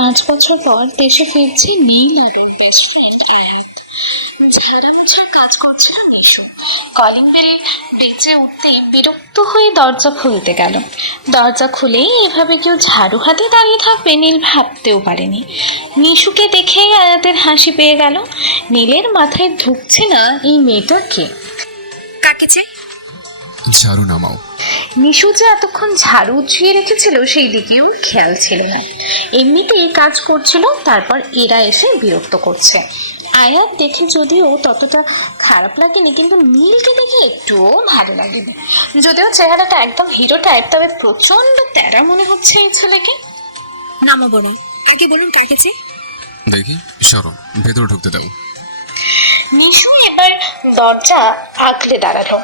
5 বছর পর দেশে ফিরছে নীল আর ওর বেস্ট ফ্রেন্ড আয়াত। ঝাড়া মোছার কাজ করছিল নিশু। কলিং বেল বেজে উঠতেই বিরক্ত হয়ে দরজা খুলতে গেল। দরজা খুলেই এভাবে কেউ ঝাড়ু হাতে দাঁড়িয়ে থাকবে নীল ভাবতেও পারেনি। নিশুকে দেখেই আয়াতের হাসি পেয়ে গেল। নীলের মাথায় ঢুকছে না এই মেয়েটা কে। কাকে চাই? ঝাড়ু নামাও। নিশু যে এতক্ষণ ঝাড়ু উঠিয়ে রেখেছিল সেই দিকেও খেয়াল ছিল না। এমনিতেই কাজ করছিল, তারপর এরা এসে বিরক্ত করছে। আয়াত দেখে যদিও ততটা খারাপ লাগেনি, কিন্তু নীলকে দেখে একটুও ভালো লাগেনি। যদিও চেহারাটা একদম হিরো টাইপ, তবে প্রচন্ড তেরা মনে হচ্ছে এই ছেলেকে। নামাবো না, আগে বলুন কাকে চাই? দেখি সরো, ভেতরে ঢুকতে দাও। নিশু এবার দরজা আগলে দাঁড়ালো।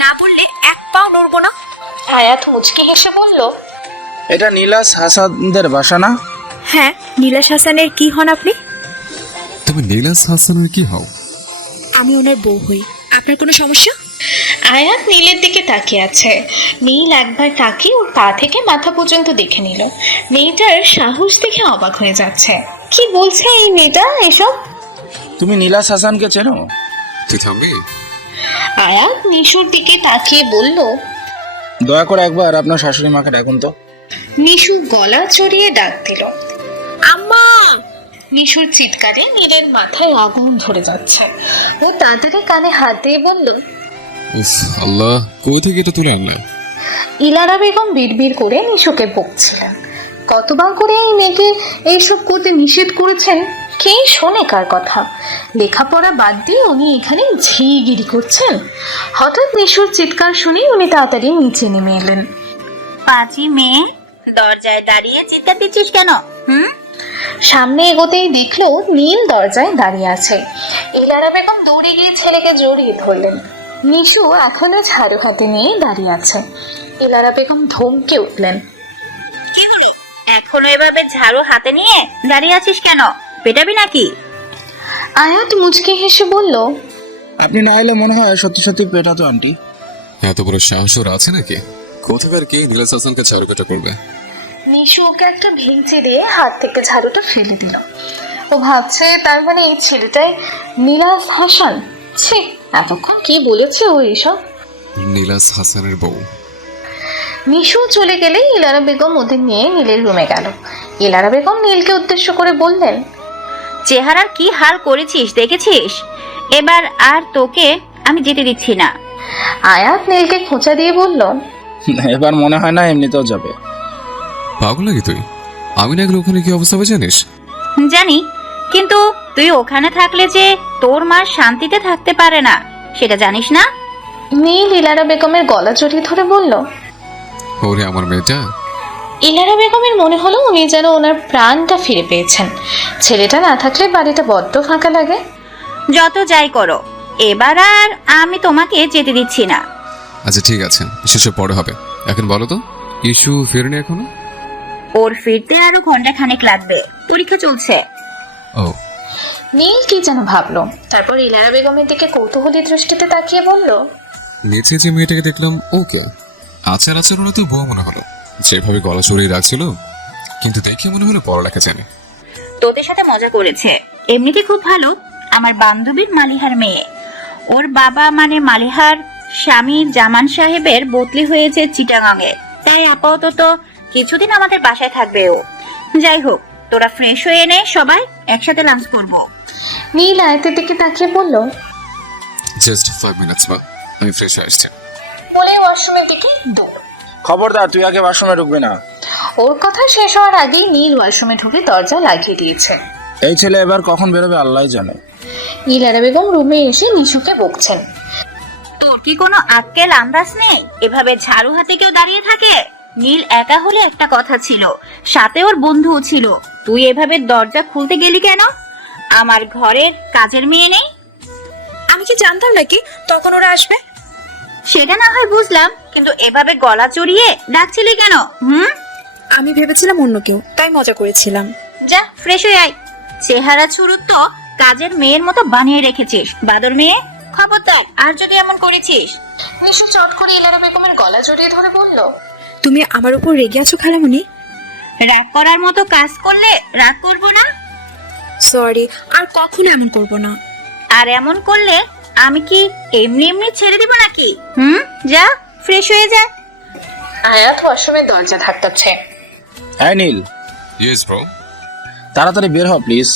না বললে এক পাও নড়বো না। আয়াত মুচকে হেসে বলল, এটা নীলাস হাসানদের বাসা না? হ্যাঁ, নীলাশ হাসানের কি হন আপনি? তুমি নীলাস হাসানের কি হও? আমি ওনার বউ হই। আপনার কোনো সমস্যা? আয়াত নীলের দিকে তাকিয়ে আছে। নীল একবার তাকে ওর পা থেকে মাথা পর্যন্ত দেখে নিল। মেয়েটার সাহস দেখে অবাক হয়ে যাচ্ছে। কি বলছে এই মেয়েটা এসব? তুমি নীলাস হাসানকে চেনো? তুই থামবি? আয়াত নিশুর দিকে তাকিয়ে বলল, দয়া করে একবার আপনার শাশুড়ি মাকে ডাকুন তো। নিশু গলা চড়িয়ে ডাক দিল। আম্মা! নিশুর চিৎকারে নীলের মাথায় আগুন ধরে যাচ্ছে। ও তাড়াতাড়ি কানে হাত দিয়ে বলল, উফ আল্লাহ, কই থেকে এটা তুলে আনলে? ইলারা বেগম বিড়বিড় করে নিশুকে বকছিলেন। কতবার করে এই মেয়েকে এইসব করতে নিষেধ করেছেন, কে শোনে কার কথা। লেখাপড়া বাদ দিয়ে উনি এখানে ঝিগিরি করছেন। হঠাৎ নিশুর চিৎকার শুনে উনি তাড়াতাড়ি নিচে নেমে এলেন। পাঁচি মেয়ে, দরজায় দাঁড়িয়ে চিৎকার দিচ্ছিস কেন? সামনে এগোতেই দেখলো নীল দরজায় দাঁড়িয়ে আছে। ইলারা বেগম দৌড়ে গিয়ে ছেলেকে জড়িয়ে ধরলেন। নিশু এখনো ঝাড়ু হাতে নিয়ে দাঁড়িয়ে আছে। ইলারা বেগম ধমকে উঠলেন, কি হলো? এখনো এভাবে ঝাড়ু হাতে নিয়ে দাঁড়িয়ে আছিস কেন? পেটাবি নাকি? আয়াত মুচকে হেসে বলল, আপনি না এলে মনে হয় সত্যি সত্যি পেটাতো আন্টি। এত বড় সাহস ওর আছে নাকি? কোথাকার কে নীলাস হাসানকে ঝাড়ু পেটা করবে? নিশু ওকে একটা ভেঙচি দিয়ে হাত থেকে ঝাড়ুটা ফেলে দিল। ও ভাবছে তার মানে এই ছেলেটাই নীলাস হাসান। ছি, এতক্ষণ কি বলেছে ও এসব। নীলাস হাসানের বউ। নিশু চলে গেলে ইলারা বেগম ওদের নিয়ে নীলের রুমে গেল। ইলারা বেগম নীলকে উদ্দেশ্য করে বললেন, চেহারার কি হাল করেছিস দেখেছিস? এবার আর তোকে আমি যেতে দিচ্ছি না। আয়াত নীলকে খোঁচা দিয়ে বলল, এবার মনে হয় না এমনিতেও যাবে। পাগল নাকি তুই? আমি না গেলে ওখানে কি অবস্থা হবে জানিস? জানি, কিন্তু তুই ওখানে থাকলে যে তোর মা শান্তিতে থাকতে পারে না, সেটা জানিস না? নীল ইলারা বেগমের গলা জড়িয়ে ধরে বলল। ওরে আমার মেয়েটা। ইলারা বেগমের মনে হলো উনি যেন ওনার প্রাণটা ফিরে পেয়েছেন। ছেলেটা না থাকলে বাড়িটা বড্ড ফাঁকা লাগে। যত যাই করো, এবার আর আমি তোমাকে যেতে দিচ্ছি না। আচ্ছা ঠিক আছে, সেসব পরে হবে। এখন বলো তো, ইস্যু ফেরেনি এখনো? ওর ফিরতে আরো ঘন্টা খানেক লাগবে, পরীক্ষা চলছে। ও, নীল কি যেন ভাবলো, তারপর ইলারা বেগমের দিকে কৌতূহলী দৃষ্টিতে তাকিয়ে বলল, নিচে যে মেয়েটাকে দেখলাম ওকে আচার আচরণে তো বউ মনে হলো। যেভাবে গলা চড়িয়ে রাখছিল, কিন্তু দেখে মনে হলো পড়ালেখা জানে। তোদের সাথে মজা করেছে, এমনিতে খুব ভালো। আমার বান্ধবীর মালিহার মেয়ে। ওর বাবা মানে মালিহার স্বামী জামান সাহেবের বদলি হয়েছে চিটাগাঙে, তাই আপাতত কিছুদিন আমাদের বাসায় থাকবে ও। যাই হোক, তোরা ফ্রেশ হয়ে নে, সবাই একসাথে লাঞ্চ করবো। নীল আয়াতের দিকে তাকিয়ে বলল, জাস্ট 5 মিনিটস মা, আমি ফ্রেশ হয়ে আসছি। বলে ওয়াশরুমের দিকে দৌড়। খবরদার, তুই আগে ওয়াশরুমে ঢুকবি না। ওর কথা শেষ হওয়ার আগেই নীল ওয়াশরুমে ঢুকে দরজা লাগিয়ে দিয়েছে। এই ছেলে এবার কখন বেরোবে আল্লাহ জানে। ইলারা বেগম রুমে এসে নিশুকে বকছেন, তোর কি কোনো আক্কেল আন্দাজ নেই? এভাবে ঝাড়ু হাতে কেউ দাঁড়িয়ে থাকে? নীল একা হলে একটা কথা ছিল, সাথে ওর বন্ধুও ছিল। তুই এভাবে দরজা খুলতে গেলি কেন? আমার ঘরের কাজের মেয়ে নেই? আমি কি জানতাম নাকি তখন ওরা আসবে? সেটা না হয় বুঝলাম, কিন্তু এভাবে গলা চড়িয়ে ডাকছিলি কেন? আমি ভেবেছিলাম অন্য কেউ, তাই মজা করেছিলাম। যা ফ্রেশ হয়ে আয়। চেহারা ছুরুত তো কাজের মেয়ের মতো বানিয়ে রেখেছিস, বাদর মেয়ে। খবরদার আর যদি এমন করেছিস। নিশু চট করে ইলারা বেগমের গলা জড়িয়ে ধরে বলল, তুমি আমার উপর রেগে আছো খালামণি? রাগ করার মতো কাজ করলে রাগ করবো না। সরি, আর কখনো এমন করব না। আর এমন করলে আমি কি এমনি এমনি ছেড়ে দিব নাকি? যা ফ্রেশ হয়ে যা। আয়াত ওয়াশরুমের দরজা ধাক্কাচ্ছে। হ্যাঁ নীল, ইয়েস ব্রো। তাড়াতাড়ি বের হ প্লিজ।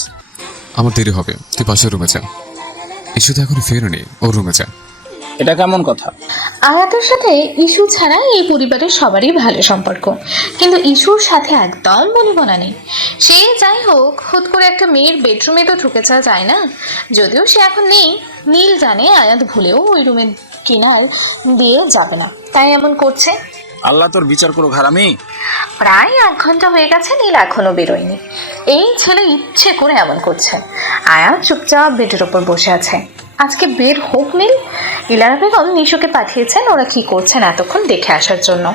আমার দেরি হবে, তুই পাশের রুমে যা। ইস্যু তো এখনো ফেরেনি, ওর রুমে যা। এটা কেমন কথা? আয়াতের সাথে ইস্যু ছাড়া এই পরিবারের সবারই ভালো সম্পর্ক, কিন্তু ইস্যুর সাথে একদম বনিবনা নেই। সে যাই হোক, হুট করে একটা মেয়ের বেডরুমে তো ঢুকে যাওয়া যায় না। যদিও সে এখন নেই, নীল জানে আয়াত ভুলেও ওই রুমের কিনার দিয়েও যাবে না, তাই এমন করছে। আল্লাহ তোর বিচার করুক হারামি। প্রায় 1 ঘন্টা হয়ে গেছে, নীল এখনো বেরোয়নি। এই ছেলে ইচ্ছে করে এমন করছে। আয়াত চুপচাপ বেডের ওপর বসে আছে। আজকে বের হোক নীল। ইলারা বেগম নিশুকে পাঠিয়েছেন ওরা কি করছেন এতক্ষণ দেখে আসার জন্য।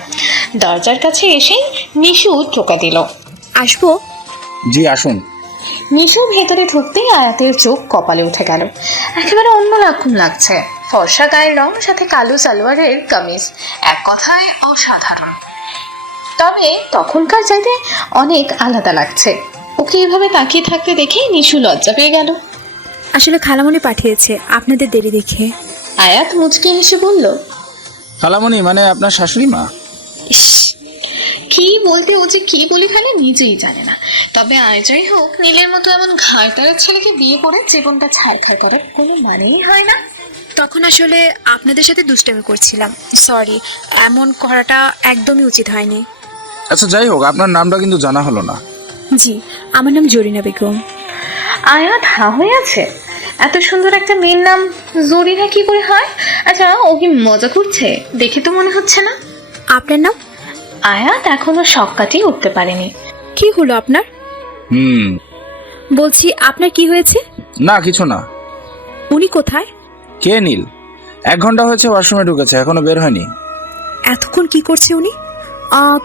দরজার কাছে এসেই নিশু টোকা দিল। আসবো? জি আসুন। নিশু ভেতরে ঢুকতেই আয়াতের চোখ কপালে উঠে গেল। একেবারে অন্যরকম লাগছে। ফর্সা গায়ের রং, সাথে কালো সালোয়ারের কামিজ, এক কথায় অসাধারণ। তবে তখনকার চাইতে অনেক আলাদা লাগছে। ওকে এভাবে তাকিয়ে থাকতে দেখে নিশু লজ্জা পেয়ে গেল। আসলে খালামণি পাঠিয়েছে আপনাদের দেরি দেখে। আয়াত মুচকি হেসে বলল, খালামণি মানে আপনার শাশুড়ি মা? ইস, কি বলতে ও যে কি বলে ফেলে নিজেই জানে না। তবে আর যাই হোক, নীলের মতো এমন ঘাড়তারের ছেলেকে বিয়ে করে জীবনটা ছাড়খাড় করার কোনো মানেই হয় না। তখন আসলে আপনাদের সাথে দুষ্টামি করছিলাম। সরি, এমন করাটা একদমই উচিত হয়নি। আচ্ছা যাই হোক, আপনার নামটা কিন্তু জানা হলো না। জি, আমার নাম জরিনা বেগম। আয়াত হা হয়ে আছে। এত সুন্দর একটা মেয়ের নাম জরিনা কি করে হয়? আচ্ছা, ও কি মজা করছে? দেখে তো মনে হচ্ছে না। আপনার নাম? আয়াত এখনো শক কাটিয়ে উঠতে পারেনি। কি হলো আপনার? হুম, বলছি আপনার কি হয়েছে? না কিছু না। উনি কোথায়? কে নীল? 1 ঘন্টা হয়েছে ওয়াশরুমে ঢুকেছে, এখনো বের হয়নি। এতক্ষণ কি করছে উনি?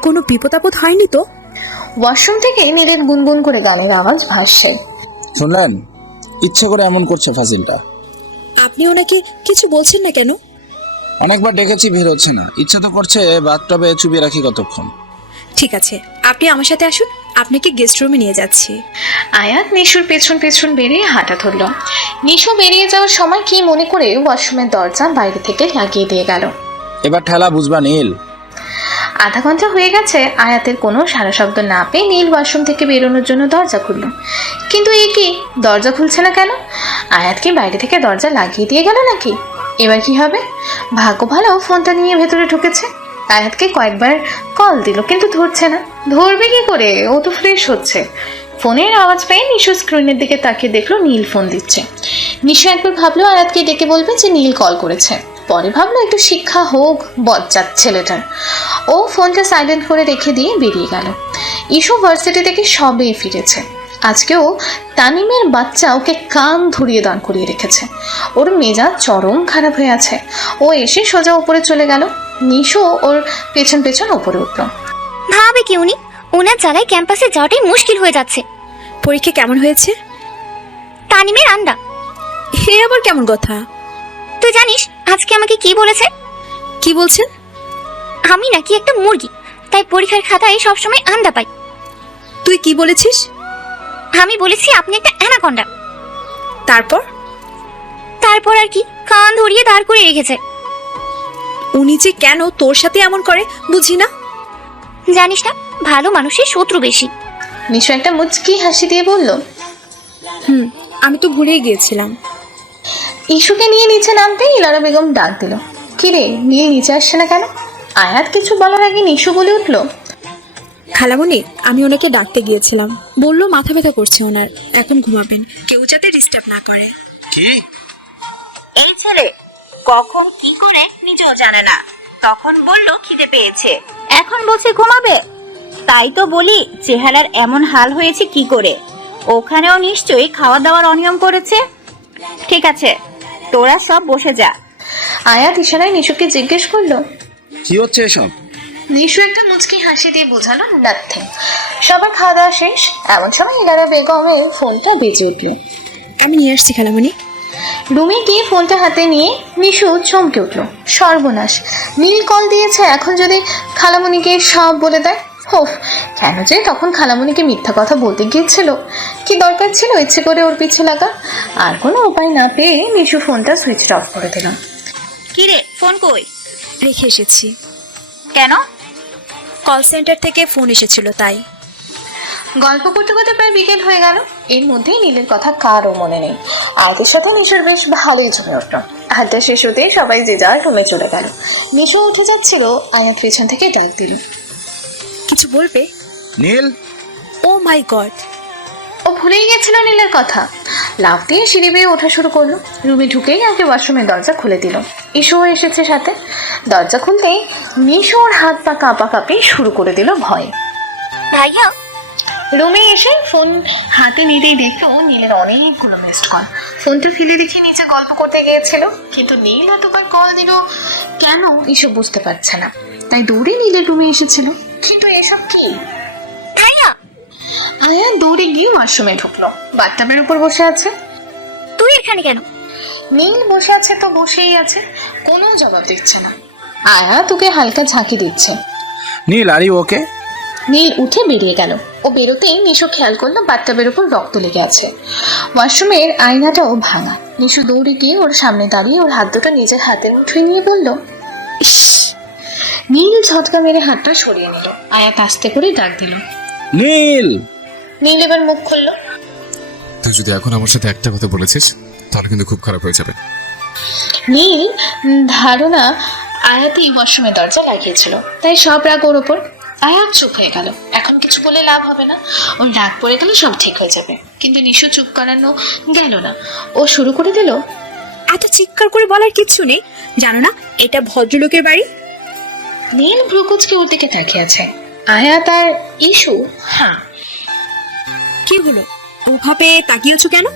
কোনো বিপদ আপদ হয়নি তো? ওয়াশরুম থেকে নীলের গুনগুন করে গানের আওয়াজ ভাসছে। শুনলেন? ইচ্ছে করে এমন করছে ফাজিলটা। আপনি ওনাকে কিছু বলছেন না কেন? অনেকবার ডেকেছি, বের হচ্ছে না। ইচ্ছা তো করছে বাথটবে চুবিয়ে রাখি কতক্ষণ। ঠিক আছে, আপনি আমার সাথে আসুন, আপনাকে গেস্ট রুমে নিয়ে যাচ্ছি। আয়াত নিশুর পেছন পেছন বেরিয়ে হাঁটা ধরল। নিশু বেরিয়ে যাওয়ার সময় কি মনে করে ওয়াশরুমের দরজা বাইরে থেকে লাগিয়ে দিয়ে গেল। এবার ঠেলা বুঝবা নীল। আধা ঘন্টা হয়ে গেছে, আয়াতের কোনো সারা শব্দ না পেয়ে নীল ওয়াশরুম থেকে বেরোনোর জন্য দরজা খুলল। কিন্তু এ কি, দরজা খুলছে না কেন? আয়াত কি বাইরে থেকে দরজা লাগিয়ে দিয়ে গেল নাকি? এবার কি হবে? ভাগ্য ভালো ফোনটা নিয়ে ভেতরে ঢুকেছে। আয়াতকে কয়েকবার কল দিল, কিন্তু ধরছে না। ধরবে কি করে? ও তো ফ্রেশ হচ্ছে। ফোনের আওয়াজ পেয়ে নিশু স্ক্রিনের দিকে তাকিয়ে দেখলো নীল ফোন দিচ্ছে। নিশু একবার ভাবলো আয়াতকে ডেকে বলবে যে নীল কল করেছে। পরে ভাবলো একটু শিক্ষা হোক বজ্জাত ছেলেটার। ও ফোনটা সাইলেন্ট করে রেখে দিয়ে বেরিয়ে গেল। ইস্যু ভার্সিটি থেকে সবে ফিরেছে। আজকেও তানিমের বাচ্চা ওকে কান ধরিয়ে দান করিয়ে রেখেছে। ওর মেজাজ চরম খারাপ হয়ে আছে। ও এসে সোজা উপরে চলে গেল। নিশু ওর পেছন পেছন উপরে উঠল। ভাবে কি উনি? ওনার জ্বালায় ক্যাম্পাসে যাওয়াটাই মুশকিল হয়ে যাচ্ছে। পরীক্ষা কেমন হয়েছে? তানিমের আন্ডা। হে আবার কেমন কথা? তুই জানিস আজকে আমাকে কি বলেছে? কি বলছেন? আমি নাকি একটা মুরগি, তাই পরীক্ষার খাতায় সবসময় আন্ডা পাই। তুই কি বলেছিস? আমি বলেছি আপনি একটা অ্যানাকন্ডা। তারপর? তারপর আর কি, কান ধরিয়ে দাঁড় করে রেখেছে। উনি যে কেন তোর সাথে এমন করে বুঝি না। জানিস না, ভালো মানুষের শত্রু বেশি। নিশু একটা মুচকি হাসি দিয়ে বলল, আমি তো ভুলেই গিয়েছিলাম। ইস্যুকে নিয়ে নিচে নামতে ইলারা বেগম ডাক দিল, কিরে নীল নিচে আসছে না কেন? আয়াত কিছু বলার আগে নিশু বলে উঠল, খালামণি, আমি ওনাকে ডাকতে গিয়েছিলাম, বললো মাথা ব্যথা করছে ওনার, এখন ঘুমাবেন, কেউ যাতে ডিস্টার্ব না করে। কি? এই ছেলে কখন কি করে নিজেও জানে না। তখন বলল খিদে পেয়েছে, এখন বলছে ঘুমাবে। তাই তো বলি চেহারার এমন হাল হয়েছে কি করে। ওখানেও নিশ্চয়ই খাওয়া দাওয়ার অনিয়ম করেছে। ঠিক আছে, তোরা সব বসে যা। আয়াত ইশারায় নিশুকে জিজ্ঞেস করলো, কি হচ্ছে এসব? নিশু একটা মুচকি হাসি দিয়ে বোঝালো, নাথিং। সবার খাওয়া দাওয়া শেষ। এমন সময় ইলারা বেগমের ফোনটা বেজে উঠল। আমি নিয়ে আসছি খালামণি। রুমে গিয়ে ফোনটা হাতে নিয়ে নিশু চমকে উঠল। সর্বনাশ, নীল কল দিয়েছে। এখন যদি খালামণিকে সব বলে দেয়, হোফ, কেন যে তখন খালামণিকে মিথ্যা কথা বলতে গিয়েছিল? কি দরকার ছিল ইচ্ছে করে ওর পিছে লাগা? আর কোনো উপায় না পেয়ে নিশু ফোনটা সুইচ অফ করে দিলাম। কি রে, ফোন কই? রেখে এসেছি। কেন? কল সেন্টার থেকে ফোন এসেছিল তাই। গল্প করতে করতে প্রায় বিকেল হয়ে গেল। এর মধ্যেই নীলের কথা কারও মনে নেই। আয়াতের সাথে নিশুর বেশ ভালোই জমে উঠল। আড্ডা শেষ হতেই সবাই যে যার রুমে চলে গেল। নিশু উঠে যাচ্ছিল, আয়াত পেছন থেকে ডাক দিল। কিছু বলবে? নীল, ও মাই গড! ও ভুলেই গেছিল নীলের কথা। লাফ দিয়ে সিঁড়ি বেয়ে ওঠা শুরু করলো। রুমে ঢুকেই আগে ওয়াশরুমের দরজা খুলে দিল। ইস্যুও এসেছে সাথে। দরজা খুলতেই নিশু ওর হাত পা কাঁপাকাঁপি শুরু করে দিল ভয়ে। ভাইয়া, রুমে এসে ফোন হাতে নিতেই দেখলো নীলের অনেকগুলো মিসড কল। ফোনটা ফেলে রেখে নিচে গল্প করতে গিয়েছিল, কিন্তু নীল এতবার কল দিল কেন এসব বুঝতে পারছে না। তাই দৌড়ে নীলের রুমে এসেছিল। কিন্তু এসব কি? ভাইয়া আয়া দৌড়ে গিয়ে ওয়াশরুমে ঢুকলো। বাথটাবের উপর বসে আছে। তুই এখানে কেন? নীল বসে আছে তো বসেই আছে, কোনো জবাব দিচ্ছে না। আয়া তোকে হালকা ঝাঁকি দিচ্ছে। নীল, আর ইউ ওকে? নীল উঠে বেরিয়ে গেল। ও বেরোতেই নিশু খেয়াল করলো বাথটাবের উপর রক্ত লেগে আছে। ওয়াশরুমের আয়নাটাও ভাঙা। নিশু দৌড়ে গিয়ে ওর সামনে দাঁড়িয়ে ওর হাত দুটো নিজের হাতের মুঠোয় নিয়ে বলল, ইস। নীল ঝটকা মেরে হাতটা সরিয়ে নিল। আয়াত আস্তে করে ডাক দিল। নীল! নীল এবার মুখ খুললো। তুই যদি এখন আমার সাথে একটা কথা বলেছিস তাহলে কিন্তু খুব খারাপ হয়ে যাবে। নীল ধারণা আয়াতই ওয়াশরুমের দরজা লাগিয়েছিল, তাই সব রাগ ওর ওপর। আয়াত চুপ হয়ে গেল। এখন কিছু বলে লাভ হবে না, ওর রাগ পড়ে গেলে সব ঠিক হয়ে যাবে। কিন্তু নিশু চুপ করানো গেল না। ও শুরু করে দিল, এত চিৎকার করে বলার কিচ্ছু নেই। জানো না এটা ভদ্রলোকের বাড়ি? নীল ভ্রুকুচকে ওর দিকে তাকিয়ে আছে। আয়াত আর ইস্যু হ্যাঁ। কি হলো, ওভাবে তাকিয়েছো কেন?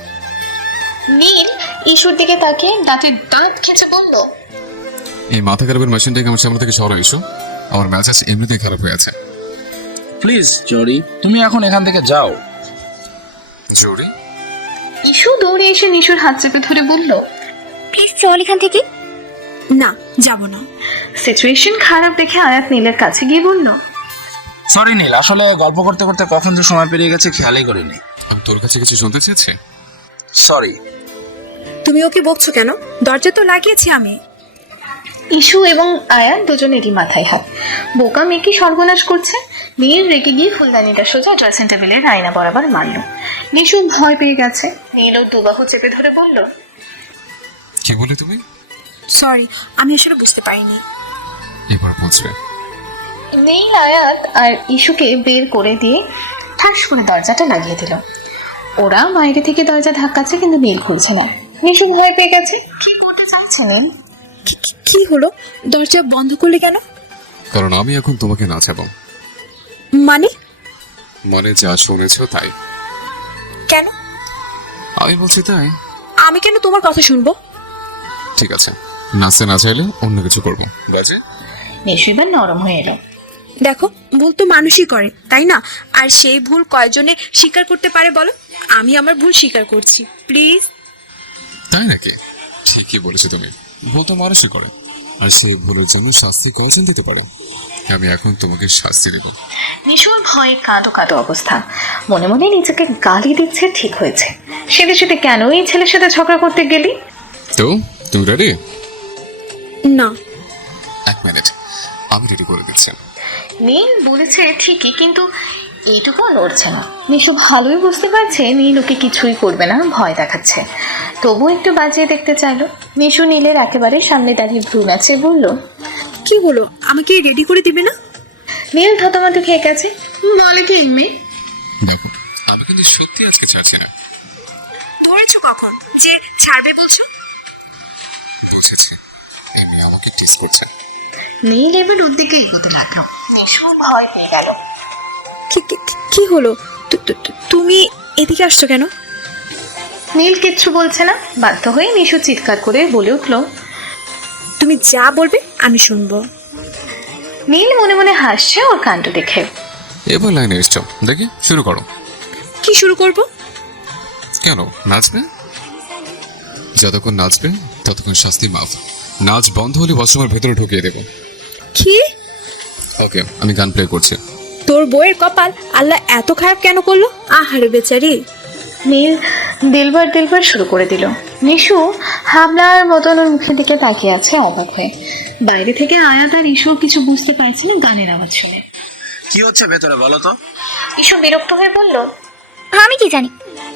নীল ইস্যুর দিকে তাকিয়ে দাঁতের দাঁত খেঁচে বলল, এই মাথা খারাপের মেশিনটাকে আমার সামনে থেকে সরাও ইস্যু। আমার মেজাজ এমনিতেই খারাপ হয়ে আছে। প্লিজ জরি, তুমি এখন এখান থেকে যাও। জরুরি? ইস্যু দৌড়ে এসে নিশুর হাত চেপে ধরে বলল, প্লিজ চল এখান থেকে। না, যাব না। সিচুয়েশন খারাপ দেখে আয়াত নীলের কাছে গিয়ে বলল, সরি নীল, আসলে গল্প করতে করতে কখন যে সময় পেরিয়ে গেছে খেয়ালই করিনি। আমি তোর কাছে কিছু শুনতে চেয়েছি। সরি। তুমি ওকে বকছো কেন? দরজা তো লাগিয়েছি আমি। ইস্যু এবং আয়াত দুজনেরই মাথায় হাত। বোকা মেয়ে কি সর্বনাশ করছে। নীল রেগে গিয়ে ফুলদানিটা সোজা ড্রেসিং টেবিলের আয়না বরাবর মারল। নিশু ভয় পেয়ে গেছে। নীল ওর দুবাহু চেপে ধরে বলল, কি বলে তুমি? সরি, আমি আসলে বুঝতে পারিনি। এবার বুঝবে। নীল আয়াত আর ইস্যুকে বের করে দিয়ে ঠাস করে দরজাটা লাগিয়ে দিল। ওরা বাইরে থেকে দরজা ধাক্কাচ্ছে, কিন্তু নীল খুলছে না। নিশু ভয় পেয়ে গেছে। কি করতে চাইছে নীল? কি হলো, দরজা বন্ধ করলে কেন? কারণ আমি এখন তোমাকে নাচাবো। মানে? মানে যা শুনেছ তাই। কেন? আমি বলছি তাই। আমি কেন তোমার কথা শুনবো? ঠিক আছে, নাচতে না চাইলে অন্য কিছু করবো। বাজে? নিশু এবার নরম হয়ে এলো। দেখো, ভুল তো মানুষই করে, তাই না? আর সেই ভুল কয়জনে স্বীকার করতে পারে বলো? আমি আমার ভুল স্বীকার করছি, প্লিজ। তাই নাকি? ঠিকই বলেছো তুমি, ভুল তো মানুষই করে। আর সেই ভুলের জন্য শাস্তি কয়জন দিতে পারে? আমি এখন তোমাকে শাস্তি দেব। নিশুর ভয়ে কাঁদো কাঁদো অবস্থা। মনে মনে নিজেকে গালি দিচ্ছে, ঠিক হয়েছে। সেটা সেটা কেন এই ছেলের সাথে ঝগড়া করতে গেলি? তো তুমি রেডি? না। 1 মিনিট, আমি রেডি করে দিচ্ছি। নীল বলেছে ঠিকই, কিন্তু এইটুকু নড়ছে না। নিশু ভালোই বুঝতে পারছে নীল ওকে কিছুই করবে না, ভয় দেখাচ্ছে। তবু একটু বাজিয়ে দেখতে চাইলো। নিশু নীলের একেবারে সামনে দাঁড়িয়ে ভ্রু নাচে বলল, কি হলো, আমাকে রেডি করে দিবে না? নীল থতমত খেয়ে গেছে। বলে কি এই মেয়ে? দেখো, আমি কিন্তু সত্যি আজকে ছাড়ছি না। ধরেছো কখন যে ছাড়বে বলছো? বুঝেছি, এই মেয়ে আমাকে টিস করছে। নীল এবার ওর দিকে এগোতে লাগলো। নিশু ভয় পেয়ে গেল। কি হলো, তুমি এদিকে আসছো কেন? নীল কিচ্ছু বলছে না। বাধ্য হয়ে নিশু চিৎকার করে বলে উঠল, তুমি যা বলবে আমি শুনবো। নীল মনে মনে হাসছে ওর কাণ্ড দেখে। এবার লাইনে এসছো, দেখি শুরু করো। কি শুরু করব? কেন, নাচবে? যতক্ষণ নাচবে ততক্ষণ শাস্তি মাফ। নাচ বন্ধ হলে ওয়াশরুমের ভেতরে ঢুকিয়ে দেবো। কি? ওকে, আমি গান প্লে করছি। তোর বউয়ের কপাল আল্লাহ এত খারাপ কেন করলো? আহারে বেচারি। নীল দিলবার দিলবার শুরু করে দিল। নিশু হামলার মতন ওর মুখের দিকে তাকিয়ে আছে অবাক হয়ে। বাইরে থেকে আয়াত আর ইসু কিছু বুঝতে পারছে না গানের আওয়াজ শুনে। কি হচ্ছে ভেতরে বলো তো? ইসু বিরক্ত হয়ে বলল, আমি কি জানি,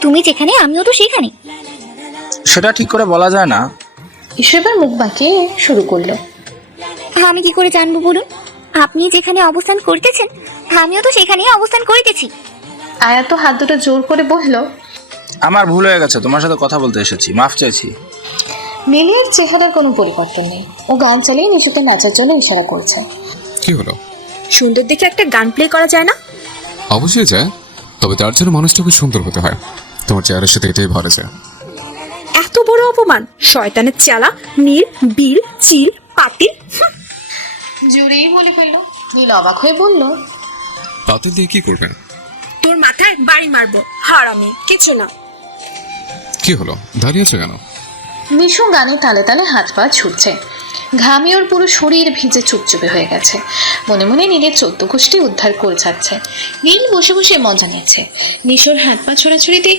তুমি যেখানে আমিও তো সেখানে। সেটা ঠিক করে বলা যায় না। ইসু এবার মুখ বাঁকিয়ে শুরু করলো। আমি কি করে জানবো বলুন? আপনি যেখানে অবস্থান করতেছেন আমিও তো সেখানেই অবস্থান করিতেছি। আয়াত তো হাত দুটো জোর করে বলল। আমার ভুল হয়ে গেছে, তোমার সাথে কথা বলতে এসেছি, মাফ চাইছি। নীলের চেহারার কোনো পরিবর্তন নেই। ও গান চালিয়ে নিশুকে নাচার জন্য ইশারা করছে। কি হলো? সুন্দর দেখে একটা গান প্লে করা যায় না? অবশ্যই যায়, তবে তার জন্য মানুষটাকে সুন্দর হতে হয়। তোমার চেহারার সাথে এটাই ভালো যায়। এত বড় অপমান! শয়তানের চেলা, নীল, বিল, চিল, পাতিল। জোরেই বলে ফেললো। নীল অবাক হয়ে বলল, পাতিল দিয়ে কি করবেন? তোর মাথায় বাড়ি মারবো। হারামি, কিছু না। কি হলো, দাঁড়িয়ে আছো কেন? নিশু গানে তালে তালে হাত পা ছুটছে। ঘামে ওর পুরো শরীর ভিজে চুপচুপে হয়ে গেছে। মনে মনে নীলের 14 গোষ্ঠী উদ্ধার করে যাচ্ছে। নীল বসে বসে মজা নিচ্ছে। নিশোর হাত পা ছোড়াছুড়িতে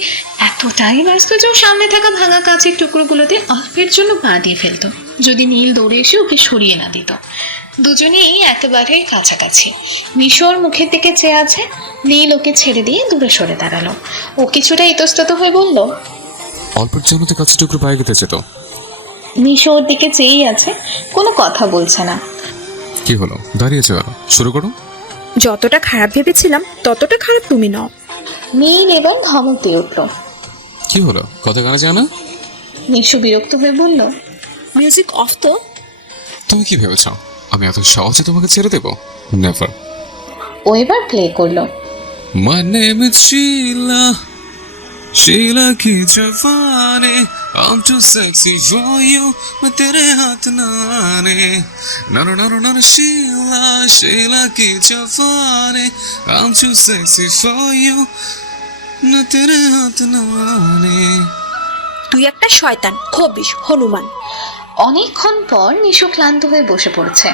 এতটাই ব্যস্ত যে ও সামনে থাকা ভাঙা কাঁচের টুকরোগুলোতে অল্পের জন্য পা দিয়ে ফেলতো, যদি নীল দৌড়ে এসে ওকে সরিয়ে না দিত। দুজনেই একেবারে কাছাকাছি। নিশোর মুখের দিকে চেয়ে আছে। নীল ওকে ছেড়ে দিয়ে দূরে সরে দাঁড়ালো। ও কিছুটা ইতস্তত হয়ে বলল, অল্পের জন্য তো কাছে টুকরো পায়ে গেছে তো। নিশো ওর দিকে চেয়েই আছে, কোনো কথা বলছে না। কি হলো, দাঁড়িয়েছো কেন? শুরু করো। যতটা খারাপ ভেবেছিলাম ততটা খারাপ তুমি নও। নীল এবার ধমক দিয়ে উঠল। কি হলো, কথা গানা যায় না? নিশু বিরক্ত হয়ে বলল, মিউজিক অফ তো। তুমি কি ভেবেছ আমি এত সহজে তোমাকে ছেড়ে দেবো? নেভার। ও এবার প্লে করলো। My name is Sheila, Sheila की जवानी, I'm too sexy for you, मैं तेरे हाथ ना आने, ना Sheila, Sheila की जवानी, I'm too sexy for you, ना तेरे हाथ ना आने। তুই একটা শয়তান, খবিশ, হনুমান। অনেকক্ষণ পর নিশু ক্লান্ত হয়ে বসে পড়েছে।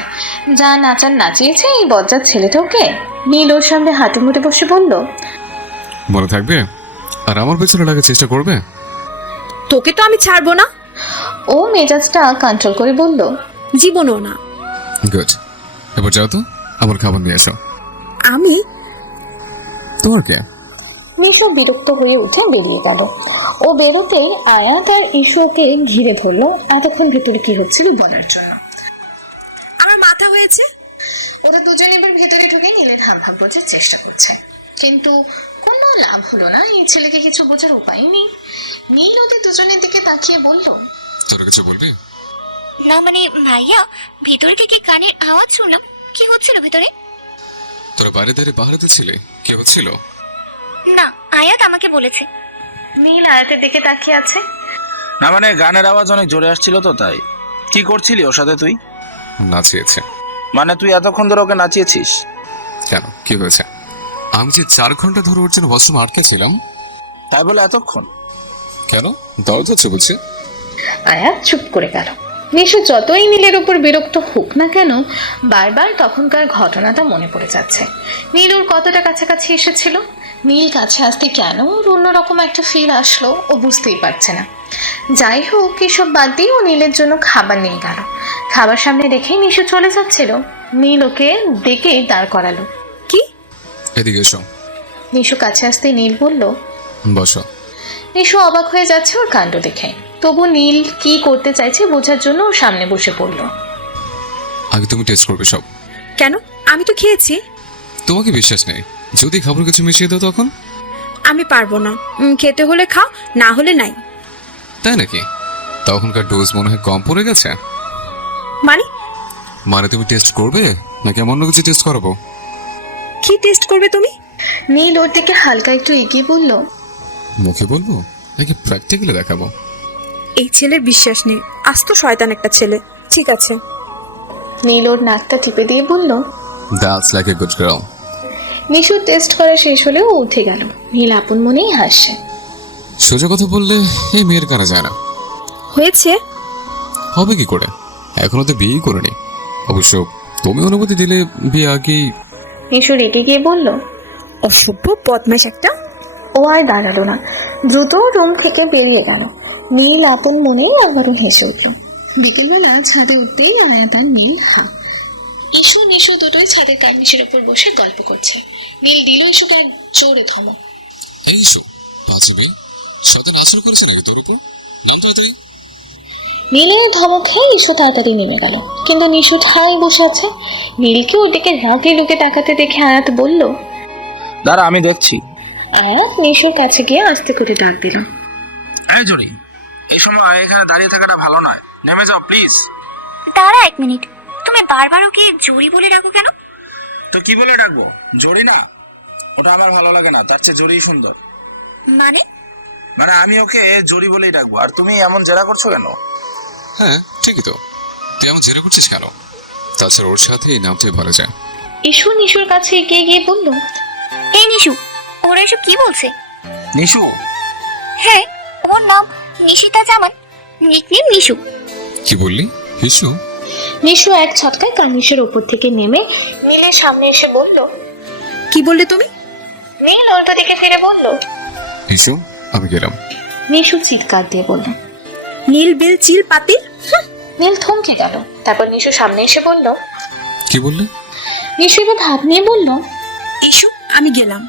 যা নাচার নাচিয়েছে এই বজ্জার ছেলেটাকে। নীল ওর সামনে হাঁটু মুটে বসে বলল, মনে থাকবে আর আমার পেছনে লাগার চেষ্টা করবে? তোকে তো আমি ছাড়বো না। ও মেজাজটা কন্ট্রোল করে বলল, জীবনও না। গুড, এবার যাও তো, আমার খাবার নিয়ে এসো। আমি? তোমার কে? নিশু বিরক্ত হয়ে উঠে বেরিয়ে গেল। ও বেরোতেই আয়াত আর ইসুকে ঘিরে ধরলো এতক্ষণ ভেতরে কি হচ্ছিল বলার জন্য। আমার মাথা হয়েছে। ওরা দুজন এবার ভেতরে ঢুকে নীলের হাবভাব বোঝার চেষ্টা করছে, কিন্তু কোনো লাভ হলো না। এই ছেলেকে কিছু বোঝার উপায় নেই। নীল ওদের দুজনের দিকে তাকিয়ে বলল, তোর কিছু বলবি? না মানে ভাইয়া, ভিতরে থেকে গানের আওয়াজ শুনলাম। কি হচ্ছিল ভেতরে? তোরা বাইরে দাঁড়িয়ে বাহারাতে ছিলে, কি হচ্ছিল? না, আয়াত আমাকে বলেছে। নীল আয়াতের দিকে তাকিয়ে আছে। না মানে গানের আওয়াজ অনেক জোরে আসছিল তো তাই। কি করছিলি ওর সাথে তুই? নাচিয়েছে। মানে তুই এতক্ষণ ধরে ওকে নাচিয়েছিস? কেন, কি হয়েছে? আমি যে 4 ঘন্টা ধরে ওর জন্য ওয়াশরুমে আটকে ছিলাম। তাই বলে এতক্ষণ? কেন, দরদ হচ্ছে বলছে? আয়াত চুপ করে গেল। নিশু যতই নীলের উপর বিরক্ত হোক না কেন, বারবার তখনকার ঘটনাটা মনে পড়ে যাচ্ছে। নীল ওর কতটা কাছাকাছি এসেছিল। নীল কাছে আসতে কেন ওর অন্যরকম একটা ফিল আসলো ও বুঝতেই পারছে না। যাই হোক, এসব বাদ দিয়ে ও নীলের জন্য খাবার নিয়ে গেল। খাবার সামনে রেখেই নিশু চলে যাচ্ছিল। নীল ওকে ডেকে দাঁড় করালো। কি? এদিকে এসো। নিশু কাছে আসতে নীল বলল, বসো। নিশু অবাক হয়ে যাচ্ছে ওর কাণ্ড দেখে। তবু নীল কি করতে চাইছে বোঝার জন্য ওর সামনে বসে পড়ল। আগে তুমি টেস্ট করবে সব। কেন? আমি তো খেয়েছি। তোমাকে বিশ্বাস নেই, যদি খাবার কিছু মিশিয়ে দাও তখন? আমি পারবো না। খেতে হলে খাও, না হলে নাই। তাই নাকি? তখনকার ডোজ মনে হয় কম পড়ে গেছে। মানে? মানে তুমি টেস্ট করবে নাকি অন্য কিছু টেস্ট করাবো? কি টেস্ট করবে তুমি? নীল ওর দিকে হালকা একটু এগিয়ে বলল, মুখে বলবো নাকি প্র্যাকটিক্যালি দেখাবো? এই ছেলের বিশ্বাস নেই, আস্ত শয়তান একটা ছেলে। ঠিক আছে। নীল ওর নাকটা টিপে দিয়ে বলল, that's like a good girl. Nishu test করা শেষ হলেও ও উঠে গেল। নীল আপন মনেই হাসছে। সোজা কথা বললে এই মেয়ের কানা যায় না। হয়েছে? হবে কি করে, এখনো তো বিয়েই করিনি। অবশ্য তুমি অনুমতি দিলে বিয়ে আগেই। নিশু রেগে গিয়ে বলল, অসভ্য বদমাশ একটা। ও আর দাঁড়ালো না, দ্রুত রুম থেকে বেরিয়ে গেল। নীল আপন মনেই আবারও হেসে উঠল। বিকেলবেলা ছাদে উঠতেই আয়াত আর নীল ইসু নিশু দুটোই ছাদের কার্নিশের ওপর বসে গল্প করছে। নীল দিল ইসুকে এক জোরে ধমক। এই শো পাঁচবে সাথে নাচর করেছে নাকি তোর উপর? নাম তো এটাই। নীলের ধমক খেয়ে ইসু তাড়াতাড়ি নেমে গেল, কিন্তু নিশু ঠাই বসে আছে। নীলকে ওদিকে রাগে লুকে তাকাতে দেখে আয়াত বলল। দাঁড়া, আমি দেখছি। আয়াত নিশুর কাছে গিয়ে আস্তে করে ডাক দিল। এই জরি, এই সময় এখানে দাঁড়িয়ে থাকাটা ভালো নয়, নেমে যাও প্লিজ। দাঁড়া 1 মিনিট, তুমি বারবার ওকে জুরি বলে ডাকো কেন? তো কি বলে ডাকবো? জরি না, ওটা আমার ভালো লাগে না, তার চেয়ে জরিই সুন্দর। মানে? মানে আমি ওকে জরি বলেই ডাকবো, আর তুমি এমন জেরা করছো কেন? হ্যাঁ ঠিকই তো, তুই এমন জেরে করছিস কেন? তাছাড়া ওর সাথে এই নামটাই ভালো যায়। ইসু নিশুর কাছে এগিয়ে গিয়ে বলল। এই নিশু, ওরা এসব কি বলছে? নিশু? হ্যাঁ, ওর নাম নিশিতা জামান, নিকনেম নিশু। কি বললি? হিসু? নিশু এক ছটকায় কার্নিশের উপর থেকে নেমে নীলের সামনে এসে বলল। কি বললে তুমি? নীল উল্টো দিকে ফিরে বলল। হিসু, আমি গেলাম। নিশু চিৎকার দিয়ে বলল। নীল বিল চিল পাতিল। নীল থমকে গেল, তারপর নিশু সামনে এসে বলল। কি বললি? নিশু এবার ভাব নিয়ে বলল। ইসু, আমি গেলাম।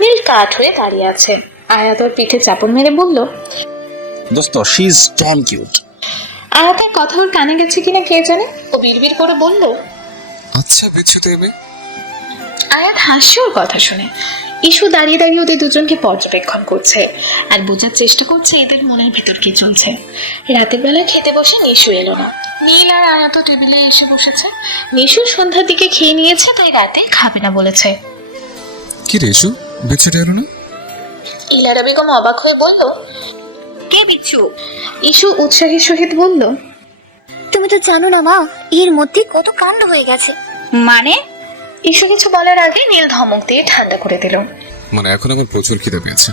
নীল কাঠ হয়ে দাঁড়িয়ে আছে। আয়াত ওর পিঠে চাপড় মেরে বলল। দোস্ত, শি ইজ ড্যাম কিউট। আয়াতের কথা ওর কানে গেছে কিনা কে জানে, ও বিড়বিড় করে বলল। আচ্ছা বিচ্ছু দেবে। আয়াত হাসছে ওর কথা শুনে। ইসু দাঁড়িয়ে দাঁড়িয়ে ওদের দুজনকে পর্যবেক্ষণ করছে আর বোঝার চেষ্টা করছে এদের মনের ভিতর কি চলছে। রাতের বেলা খেতে বসে নিশু এলো না। নীল আর আয়াত টেবিলে এসে বসেছে। নিশু সন্ধ্যার দিকে খেয়ে নিয়েছে, তাই রাতে খাবে না বলেছে। কি রে ইসু, বিচ্ছুটা এলো না? ইলারা বেগম অবাক হয়ে বলল। কে বিচ্ছু? ইসু উৎসাহের সহিত বলল। তুমি তো জানো না মা, এর মধ্যে কত কাণ্ড হয়ে গেছে। মানে? ইসু কিছু বলার আগে নীল ধমক দিয়ে ঠান্ডা করে দিল। মানে এখন আমার প্রচুর খিদে পেয়েছে।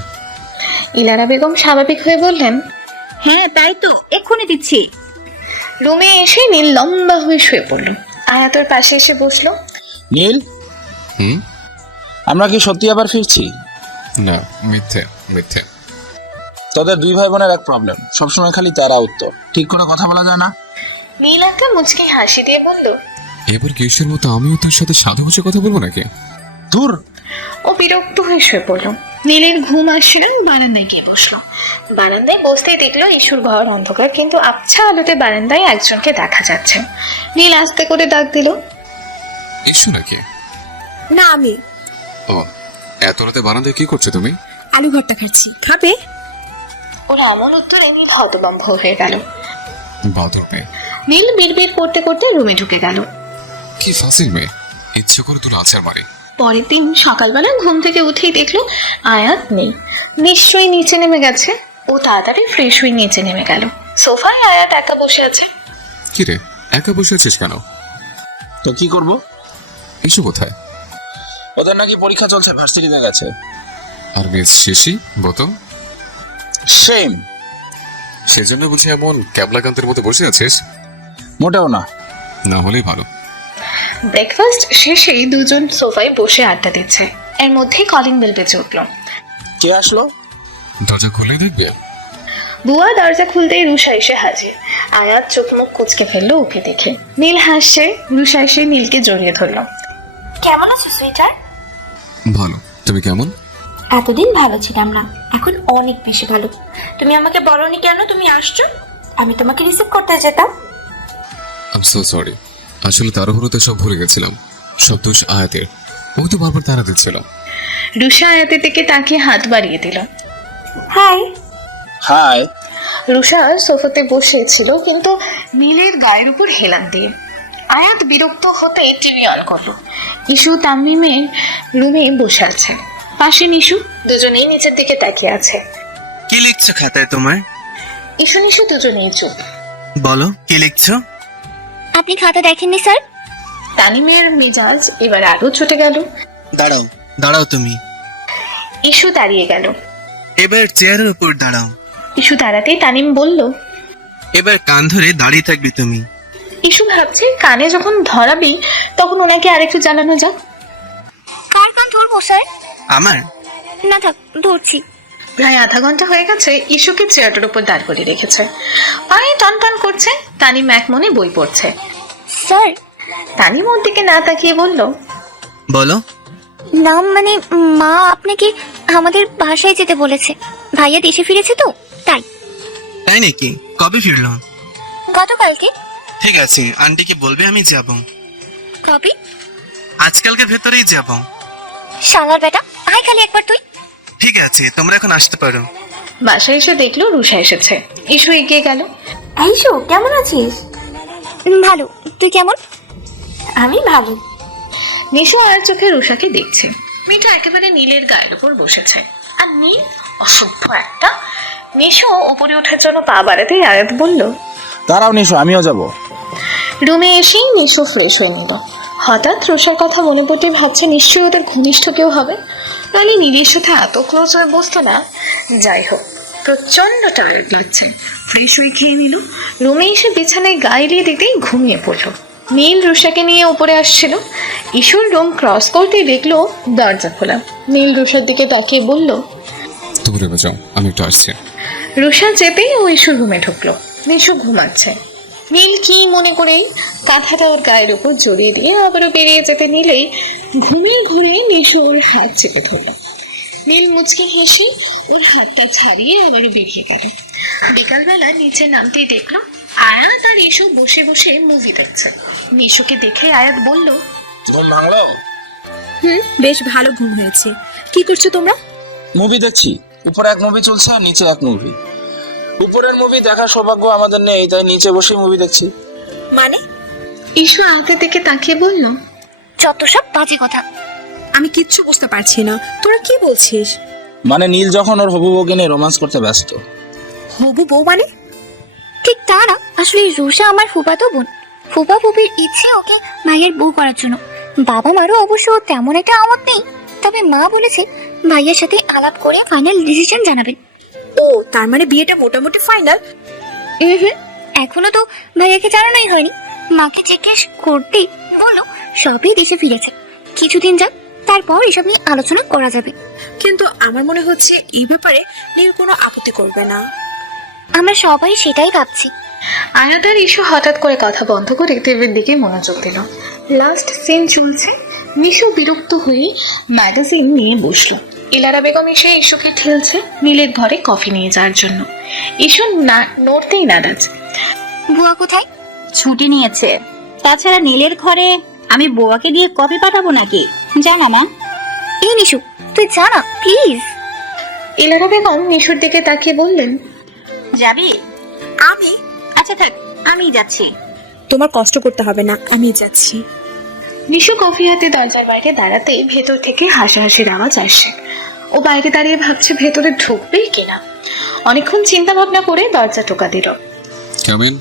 ইলারা বেগম স্বাভাবিক হয়ে বললেন। হ্যাঁ তাই তো, এক্ষুনি দিচ্ছি। রুমে এসে নীল লম্বা হয়ে শুয়ে পড়ল। আয়াতের পাশে এসে বসলো। নীল, হুম? আমরা কি সত্যি আবার ফিরছি? না, মিথ্যে মিথ্যে। তোদের দুই ভাই বোনের এক প্রবলেম, সবসময় খালি তারা উত্তর, ঠিক করে কথা বলা যায় না। নীল একটা মুচকি হাসি দিয়ে বলল। এবার কিসের মতো আমিও তার সাথে সাধু বসে কথা বলবো নাকি? দূর। ও বিরক্ত হয়ে শুয়ে পড়লো। নীলের ঘুম আসছিল, বারান্দায় গিয়ে বসলো। বারান্দায় বসতেই দেখলো ইসুর ঘর অন্ধকার, কিন্তু আবছা আলোতে বারান্দায় একজনকে দেখা যাচ্ছে। নীল আস্তে করে ডাক দিল। ইসু নাকি? না, আমি। ও, এত রাতে বারান্দায় কি করছো তুমি? আলু ভর্তা খাচ্ছি, খাবে? ওর এমন উত্তরে নীল হতভম্ব হয়ে গেল। বাদর মেয়ে। নীল বিড়বিড় করতে করতে রুমে ঢুকে গেল। কি ফাসিল মেয়ে, ইচ্ছে করে তুলে আছাড় মারি। পরের দিন সকালবেলা ঘুম থেকে উঠেই দেখলো আয়াত নেই। নিশ্চয়ই নিচে নেমে গেছে। ও তাড়াতাড়ি ফ্রেশ হয়ে নিচে নেমে গেল। সোফায় আয়াত একা বসে আছে। কি রে, একা বসে আছিস কেন? তো কি করব? ইসু কোথায়? ওদের নাকি পরীক্ষা চলছে, ভার্সিটিতে গেছে। আর মিস শেষি বোতম? সেম। সেজন্য বুঝি এমন ক্যাবলাকান্তের মতো বসে আছিস? মোটেও না। না হলেই ভালো। ব্রেকফাস্ট শেষেই দুজন সোফায় বসে আড্ডা দিচ্ছে। এর মধ্যেই কলিং বেল বেজে উঠলো। কে আসলো? দরজা খুলে দেখবে। বুয়া দরজা খুলতেই রুষা এসে হাজির। আয়াত চোখ মুখ কুচকে ফেললো ওকে দেখে। নীল হাসছে। রুষা এসে নীলকে জড়িয়ে ধরলো। কেমন আছো সুইটার? ভালো, তুমি কেমন? এতদিন ভালো ছিলাম না, এখন অনেক বেশি ভালো। তুমি আমাকে বলনি কেন তুমি আসছো? আমি তোমাকে রিসিভ করতে যেতাম। আই এম সো সরি, আসলে তাড়াহুড়োতে সব ভুলে গেছিলাম। সব দোষ আয়াতের, ওই তো বারবার তাড়া দিচ্ছিল। রুষা আয়াতের দিকে তাকিয়ে হাত বাড়িয়ে দিল। হাই। হাই। রুষা সোফাতে বসেছিল, কিন্তু নীলের গায়ের উপর হেলান দিয়ে। আয়াত বিরক্ত হতে টিভি অন করলো। ইসু তামিমের রুমে বসে আছে, পাশে নিশু। দুজনেই নিচের দিকে তাকিয়ে আছে। কি লিখছো খাতায় তোমার? ইসু নিশু দুজনেই চুপ। বলো কি লিখছো? আপনি খাতা দেখেননি স্যার? তানিমের মেজাজ এবার আরো চটে গেল। দাঁড়াও দাঁড়াও তুমি। ইসু দাঁড়িয়ে গেল। এবার চেয়ারের উপর দাঁড়াও। ইসু দাঁড়াতেই তানিম বলল। এবার কান ধরে দাঁড়িয়ে থাকবে তুমি। ইসু ভাবছে কানে যখন ধরাবি তখন ওনাকে আরেকটু জানানো যাক। কতক্ষণ ধরবো স্যার? আমার না থাক, ধরছি। প্রায় আধা ঘন্টা হয়ে গেছে ইস্যুকে চেয়ারটার উপর দাঁড় করিয়ে রেখেছে। পায়ে টন টন করছে। তানিম এক মনে বই পড়ছে। স্যার, তানিম ওর দিকে না তাকিয়ে বলল, বলো। না মানে মা আপনাকে আমাদের বাসায় যেতে বলেছে। ভাইয়া দেশে ফিরেছে তো, তাই। তাই নাকি? কবে ফিরলো? গতকালকে। ঠিক আছে, আন্টিকে বলবে আমি যাব। কবে? আজকালকে ভেতরেই যাব। শালার বেটা, আয় খালি একবার তুই। ঠিক আছে, তোমরা এখন আসতে পারো। বাসায় এসে দেখলো রুষা এসেছে। ইস্যু এগিয়ে গেল। আইসো, কেমন আছিস? ভালো, তুই কেমন? আমি ভালো। নিশু আর চোখে রুষাকে দেখছে। মেয়েটা একেবারে নীলের গায়ের উপর বসেছে। আর নীল অসভ্য একটা। নিশু ওপরে ওঠার জন্য পা বাড়াতেই আয়াত বলল, দাঁড়াও নিশো, আমিও যাব। রুমে এসেই নিশু ফ্রেশ হয়ে নিল। হঠাৎ রুষার কথা মনে পড়তে ভাবছে নিশ্চয়ই ওদের ঘনিষ্ঠ কেউ হবে, নাহলে নীলের সাথে এত ক্লোজ হয়ে বসতো না। যাই হোক, প্রচন্ড টায়ার্ড লাগছে। ফ্রেশ হয়ে খেয়ে নিল। রুমে এসে বিছানায় গায়ে দিয়ে দিতেই ঘুমিয়ে পড়লো। নীল রুষাকে নিয়ে উপরে আসছিল। ইস্যুর রুম ক্রস করতেই দেখলো দরজা খোলা। নীল রুষার দিকে তাকিয়ে বলল, তুমি রুমে যাও, আমি একটু আসছি। রুষা যেতেই ও ইস্যুর রুমে ঢুকলো। নিশু ঘুমাচ্ছে। নীল কি মনে করেই কাঁথাটা ওর গায়ের উপর জড়িয়ে দিয়ে আবারও বেরিয়ে যেতে নিলেই ঘুমিয়ে ঘুরে নিশু ওর হাত চেপে ধরল। নীল মুচকি হেসে ওর হাতটা ছাড়িয়ে আবারও বেরিয়ে গেল। বিকালবেলা নিচে নামতেই দেখলো আয়াত আর ইস্যু বসে বসে মুভি দেখছে। নিশুকে দেখে আয়াত বলল, ঘুম ভাঙলো? বেশ ভালো ঘুম হয়েছে। কি করছো তোমরা? মুভি দেখছি। উপরে এক মুভি চলছে আর নিচে এক মুভি। উপরের মুভি দেখার সৌভাগ্য আমাদের নেই, তাই নিচে বসে মুভি দেখছি। মানে? ইস্যু আয়াতের দিকে তাকিয়ে বলল, যত সব বাজে কথা। আমি কিচ্ছু বুঝতে পারছি না, তোরা কি বলছিস? মানে নীল যখন ওর হবু বউকে নিয়ে রোমান্স করতে ব্যস্ত। হবু বউ মানে? ঠিক তা না, আসলে রুষা আমার ফুফাতো বোন। ফুফা ফুপির ইচ্ছে ওকে ভাইয়ের বউ করার জন্য। বাবা মারও অবশ্য তেমন একটা আমত নেই, তবে মা বলেছে ভাইয়ের সাথে আলাপ করে ফাইনাল ডিসিশন জানাবেন। ও, তার মানে বিয়েটা মোটামুটি ফাইনাল? এখনো তো ভাইয়াকে জানানোই হয়নি। মাকে জিজ্ঞেস করতেই বললো সবই দেশে ফিরেছে, কিছুদিন যাক, তারপর এসব নিয়ে আলোচনা করা যাবে। কিন্তু আমার মনে হচ্ছে এই ব্যাপারে নীল কোনো আপত্তি করবে না। আমরা সবাই সেটাই ভাবছি। আয়াত আর ইস্যু হঠাৎ করে কথা বন্ধ করে টিভির দিকে মনোযোগ দিল। লাস্ট সিন চলছে। নিশু বিরক্ত হয়ে ম্যাগাজিন নিয়ে বসলো। ইলারা বেগম এসে ইস্যুকে ঠেলছে নীলের ঘরে কফি নিয়ে যাওয়ার জন্য। ইস্যু না নড়তেই নারাজ। বুয়া কোথায়? ছুটি নিয়েছে। তাছাড়া নীলের ঘরে আমি বোয়াকে দিয়ে কফি পাঠাবো নাকি? যাও না মা। এই নিশু, তুই যা না প্লিজ। ইলারা বেগম নিশুর দিকে তাকিয়ে বললেন, যাবি? আমি? আচ্ছা থাক, আমি যাচ্ছি। তোমার কষ্ট করতে হবে না, আমি যাচ্ছি। নিশু কফি হাতে দরজার বাইরে দাঁড়াতেই ভেতর থেকে হাসাহাসির আওয়াজ আসে। ও বাইরে দাঁড়িয়ে ভাবছে ভেতরে ঢুকবে কিনা। অনেকক্ষণ চিন্তা ভাবনা করে দরজা টোকা দিল। কেমন?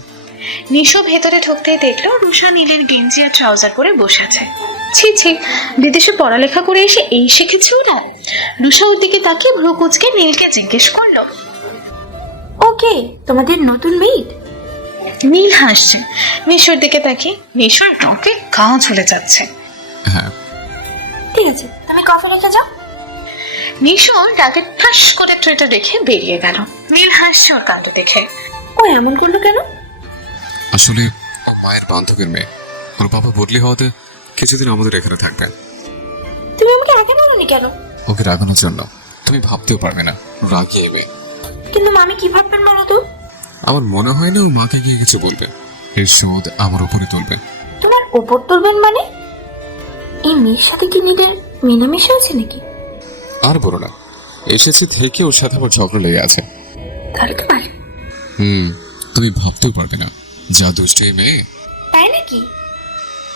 নিশু ভেতরে ঢুকতেই দেখলো রুষা নীলের গেঞ্জি আর ট্রাউজার পরে বসে আছে। ছি ছি, বিদেশে পড়ালেখা করে এসে এই শিখেছে ওরা। রুষা ওর দিকে তাকিয়ে ভ্রু কুচকে নীলকে জিজ্ঞেস করলো, ওকে, তোমাদের নতুন মেড? নীল হাসছে নিশুর দিকে তাকিয়ে। নিশুর রকে গা ঝুলে যাচ্ছে। হ্যাঁ। ঠিক আছে, তুমি কফি রেখে যাও। নিশু ডাকে ঠাস করে ট্রেটা দেখে বেরিয়ে গেল। নীল হাসছে ওর কাণ্ড দেখে। ও এমন করলো কেন? আসলে ও মায়ের বান্ধবীর মেয়ে। ওর বাবা বদলি হওয়াতে কিছুদিন আমাদের এখানে থাকবে। তুমি আমাকে আগে বলোনি কেন? ওকে রাগানোর জন্য। তুমি ভাবতেও পারবে না, রাগিয়ে মেয়ে। কিন্তু মামি কি ভাববেন বলো তো? আমার মনে হয় না ও মাকে গিয়ে কিছু বলবে। এর শোধ আমার উপরে তুলবে। তোমার ওপর তুলবেন মানে? এই মেয়ের সাথে কি নীলের মেলামেশা আছে নাকি? আর বলো না, এসেছে থেকে ওর সাথে আমার ঝগড়া লেগে আছে। তাহলে তো পারে। তুমি ভাবতেও পারবে না, যা দুষ্টে মেয়ে। তাই নাকি?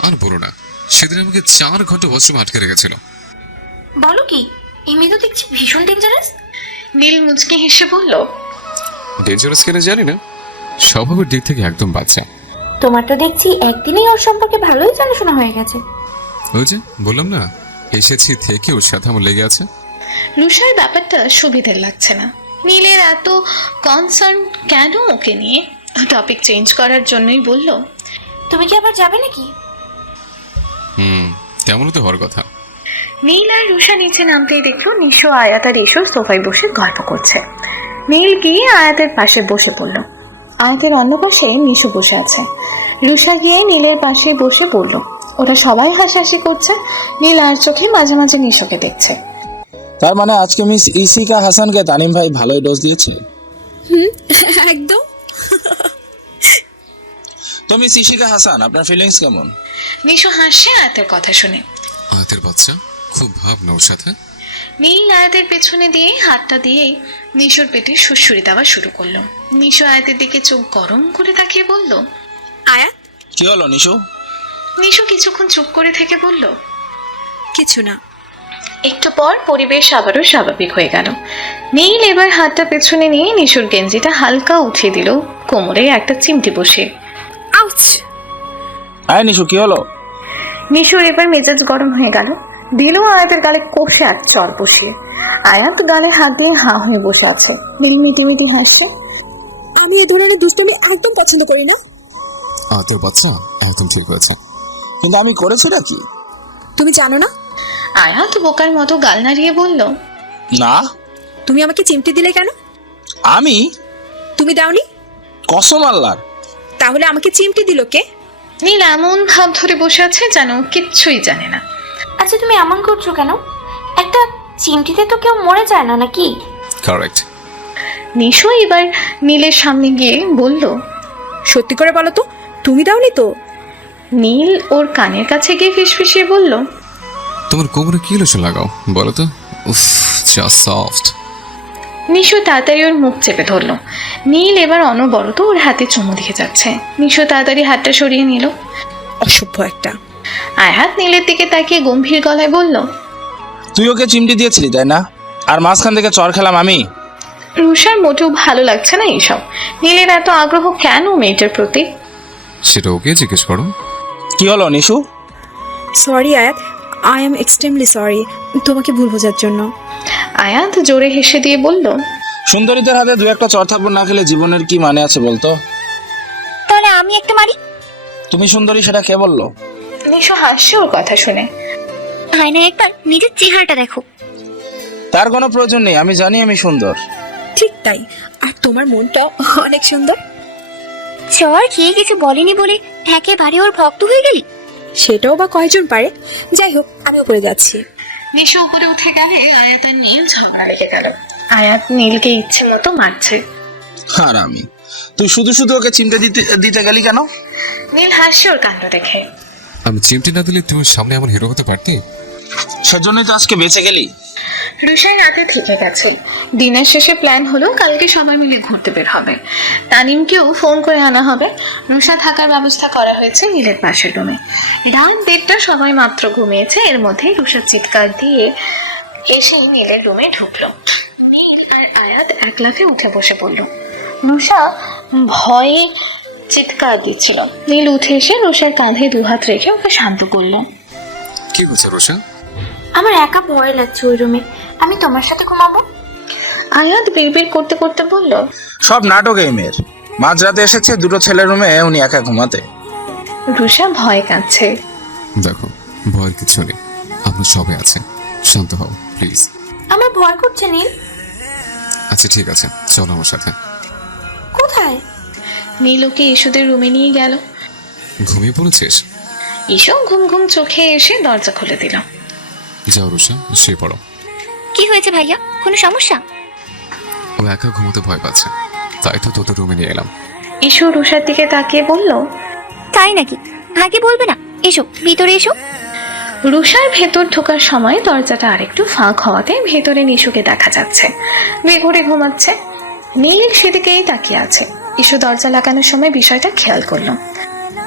আর বলো না, সেদিন আমাকে 4 ঘন্টা ওয়াশরুমে আটকে রেখেছিল। বলো কি? এই মেয়ে তো দেখছি ভীষণ ডেঞ্জারাস। নীল মুচকি হেসে বলল, ডেঞ্জারাস কিনা জানি না, স্বভাবের দিক থেকে একদম বাচ্চা। তোমার তো দেখছি একদিনেই ওর সম্পর্কে ভালোই জানাশোনা হয়ে গেছে। ওই যে বললাম না, এসেছি থেকে ওর সাথে আমার লেগে আছে। রুষার ব্যাপারটা সুবিধের লাগছে না। নীলের এত কনসার্ন কেন ওকে নিয়ে? টপিক চেঞ্জ করার জন্যই বলল, তুমি কি আবার যাবে নাকি? তেমনই তো হওয়ার কথা। নীল আর রুষা নিচে নামতেই দেখলো নিশো, আয়াত আর এসো সোফায় বসে গল্প করছে। নীল গিয়ে আয়াতের পাশে বসে পড়ল। আয়াতের অন্য পাশে নিশো বসে আছে। রুষা গিয়ে নীলের পাশে বসে পড়ল। ওরা সবাই হাসাহাসি করছে। নীল আর চোখে মাঝে মাঝে নিশোকে দেখছে। তার মানে আজকে মিস ইসিকা হাসানকে তানিম ভাই ভালোই ডোজ দিয়েছে। একদম। তো মিস ইসিকা হাসান, আপনার ফিলিংস কেমন? নিশো হাসছে আয়াতের কথা শুনে। আয়াতের বাচ্চা খুব ভাব না ওর সাথে। নীল আয়াতের পেছনে দিয়ে হাতটা দিয়ে নিশোর পেটে সুড়সুড়ি দেওয়া শুরু করলো। নিশো আয়াতের দিকে চোখ গরম করে তাকিয়ে বলল, আয়াত, কি হলো নিশু? নিশো কিছুক্ষণ চুপ করে থেকে বলল, কিছু না। একটু পর পরিবেশ আবারও স্বাভাবিক হয়ে গেল। নীল এবার হাতটা পেছনে নিয়ে নিশোর গেঞ্জিটা হালকা উঠিয়ে দিল, কোমরে একটা চিমটি বসে। আউচ! আয় নিশু, কি হলো? নিশোর এবার মেজাজ গরম হয়ে গেল। দিল আয়াতের গালে কষে এক চর বসিয়ে। আয়াত গালে হাত দিয়ে হাঁ হয়ে বসে আছে। নীল মিটিমিটি হাসছে। আমি এই ধরনের দুষ্টুমি একদম পছন্দ করি না। আয়াতের বাচ্চা একদম ঠিক হয়েছে। কিন্তু আমি করেছিটা কি? তুমি জানো না? আয়াত বোকার মতো গাল নাড়িয়ে বলল, না। তুমি আমাকে চিমটি দিলে কেন? আমি? তুমি দাওনি? কসম আল্লাহর। তাহলে আমাকে চিমটি দিল কে? নীল এমন ভাব ধরে বসে আছে যেন কিচ্ছুই জানে না। আচ্ছা তুমি এমন করছো কেন? একটা চিমটিতে তো কেউ মরে যায় না নাকি? কারেক্ট। নিশো এবার নীলের সামনে গিয়ে বলল, সত্যি করে বলো তো, তুমি দাওনি তো? নীল ওর কানের কাছে গিয়ে ফিসফিসিয়ে বলল, তোমার কোমরে কি লোশন লাগাও বলো তো? উফ, যা সফট। নিশো তাড়াতাড়ি ওর মুখ চেপে ধরলো। নীল এবার অনবরত ওর হাতে চুমু দিয়ে যাচ্ছে। নিশো তাড়াতাড়ি হাতটা সরিয়ে নিল। অসভ্য একটা। আয়াত নীলের দিকে তাকিয়ে গম্ভীর গলায় বলল, তুই ওকে চিমটি দিয়েছিলি তাই না? আর মাঝখান থেকে চর খেলাম আমি? রুষার মোটেও ভালো লাগছে না এইসব। নীলের এত আগ্রহ কেন মেয়েটার প্রতি? সেটা ওকে জিজ্ঞেস করো। কি হলো নিশু? সরি আয়াত, আই এম এক্সট্রিমলি সরি তোমাকে ভুল বোঝার জন্য। আয়াত জোরে হেসে দিয়ে বলল, সুন্দরীদের হাতে দু একটা চর থাপ্পড় না খেলে জীবনের কি মানে আছে বলতো? তাহলে আমি একটা মারি? তুমি সুন্দরী সেটা কে বললো? নিশো হাসছে ওর কথা শুনে। আয়নায় একবার নিজের চেহারাটা দেখো। তার কোনো প্রয়োজন নেই, আমি জানি আমি সুন্দর। ঠিক তাই, আর তোমার মনটা অনেক সুন্দর। চর খেয়ে কিছু বলেনি বলে একেবারে ওর ভক্ত হয়ে গেলি? সেটাও বা কয়জন পারে। যাই হোক, আমি উপরে যাচ্ছি। নিশো উপরে উঠে গেলে আয়াত আর নীল ঝগড়া লেগে গেল। আয়াত নীলকে ইচ্ছে মতো মারছে। আর আমি, তুই শুধু শুধু ওকে চিমটে দিতে গেলি কেন? নীল হাসছে ওর কাণ্ড দেখে। আমি চিমটি না দিলে তোমার সামনে আমার হিরো হতে পারতে। সেজন্যই তো আজকে বেঁচে গেলি। রুষার রাতে থেকে গেছে। দিনের শেষে প্ল্যান হলো কালকে সবাই মিলে ঘুরতে বের হবে। তানিমকেও ফোন করে আনা হবে। রুষা থাকার ব্যবস্থা করা হয়েছে নীলের পাশের রুমে। রাত 1:30 সবাই মাত্র ঘুমিয়েছে। এর মধ্যেই রুষা চিৎকার দিয়ে এসে নীলের রুমে ঢুকলো। নীল আর আয়াত এক লাফে উঠে বসে পড়ল। রুষা ভয়ে চিৎকার দিচ্ছিল। নীল উঠে এসে রুষার কাঁধে দুহাত রেখে ওকে শান্ত করলো। কি বলছো রোশা? আমার একা ভয় লাগছে ওই রুমে, আমি তোমার সাথে ঘুমাবো। আয়াত বিড়বিড় করতে করতে বলল, সব নাটক এই মেয়ের। মাঝরাতে এসেছে দুটো ছেলের রুমে উনি একা ঘুমাতে। রুষা ভয় কাঁদছে। দেখো, ভয়ের কিছু নেই, আমরা সবাই আছে, শান্ত হও প্লিজ। আমার ভয় করছে নীল। আচ্ছা ঠিক আছে, চলো আমার সাথে। কোথায়? নীল ওকে ইস্যুদের রুমে নিয়ে গেল। ঘুমিয়ে পড়েছিস? ইস্যু ঘুম ঘুম চোখে এসে দরজা খুলে দিল। যাও রোশা, শুয়ে পড়ো। কি হয়েছে ভাইয়া, কোনো সমস্যা? ও একা ঘুমোতে ভয় পাচ্ছে, তাই তো তোদের রুমে নিয়ে এলাম। ইস্যু রুষার দিকে তাকিয়ে বলল, তাই নাকি? আগে বলবে না? এসো ভিতরে এসো। রুষার ভেতর ঢোকার সময় দরজাটা আরেকটু ফাঁক হওয়াতে ভেতরে নিশুকে দেখা যাচ্ছে বেঘরে ঘুমাচ্ছে। নীল সেদিকেই তাকিয়ে আছে। ইস্যু দরজা লাগানোর সময় বিষয়টা খেয়াল করলো।